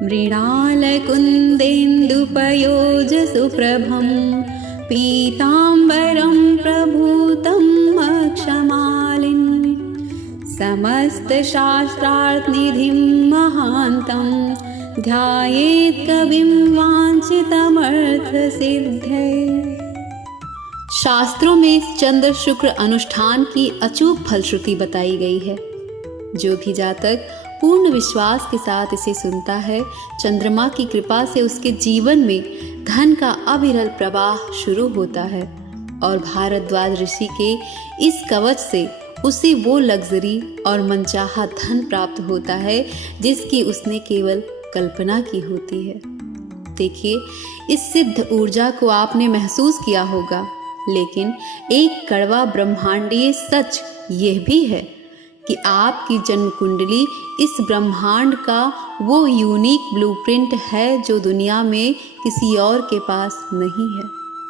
मृणालकुन्देन्दुपयोजसुप्रभं पीताम्बरं प्रभूतम् अक्षमालिन् समस्तशास्त्रार्थनिधिं महान्तं ध्यायेत्कविं वाञ्छितमर्थसिद्धये शास्त्रों में इस चंद्र शुक्र अनुष्ठान की अचूक फलश्रुति बताई गई है। जो भी जातक पूर्ण विश्वास के साथ इसे सुनता है, चंद्रमा की कृपा से उसके जीवन में धन का अविरल प्रवाह शुरू होता है और भारद्वाज ऋषि के इस कवच से उसे वो लग्जरी और मनचाहा धन प्राप्त होता है जिसकी उसने केवल कल्पना की होती है। देखिए, इस सिद्ध ऊर्जा को आपने महसूस किया होगा, लेकिन एक कड़वा ब्रह्मांडीय सच यह भी है कि आपकी जन्म कुंडली इस ब्रह्मांड का वो यूनिक ब्लूप्रिंट है जो दुनिया में किसी और के पास नहीं है।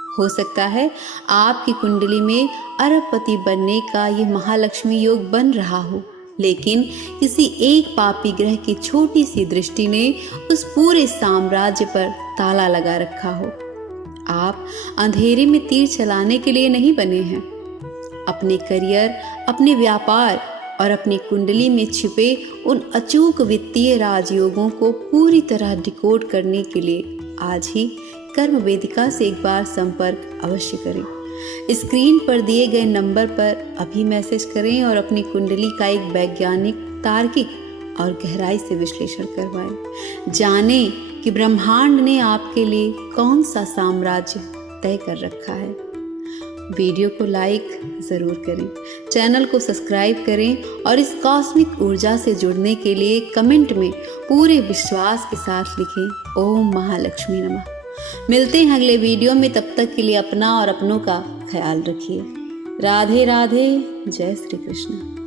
हो सकता है आपकी कुंडली में अरबपति बनने का ये महालक्ष्मी योग बन रहा हो, लेकिन किसी एक पापी ग्रह की छोटी सी दृष्टि ने उस पूरे साम्राज्य पर ताला लगा रखा हो। आप अंधेरे में तीर चलाने के लिए नहीं बने हैं। अपने करियर, अपने व्यापार और अपनी कुंडली में छिपे उन अचूक वित्तीय राजयोगों को पूरी तरह डिकोड करने के लिए आज ही कर्म वेदिका से एक बार संपर्क अवश्य करें। स्क्रीन पर दिए गए नंबर पर अभी मैसेज करें और अपनी कुंडली का एक वैज्ञानिक, तार्किक और गहराई से विश्लेषण करवाएं। जानें कि ब्रह्मांड ने आपके लिए कौन सा साम्राज्य तय कर रखा है। वीडियो को लाइक ज़रूर करें, चैनल को सब्सक्राइब करें और इस कॉस्मिक ऊर्जा से जुड़ने के लिए कमेंट में पूरे विश्वास के साथ लिखें, ओम महालक्ष्मी नमः। मिलते हैं अगले वीडियो में, तब तक के लिए अपना और अपनों का ख्याल रखिए। राधे राधे, जय श्री कृष्ण।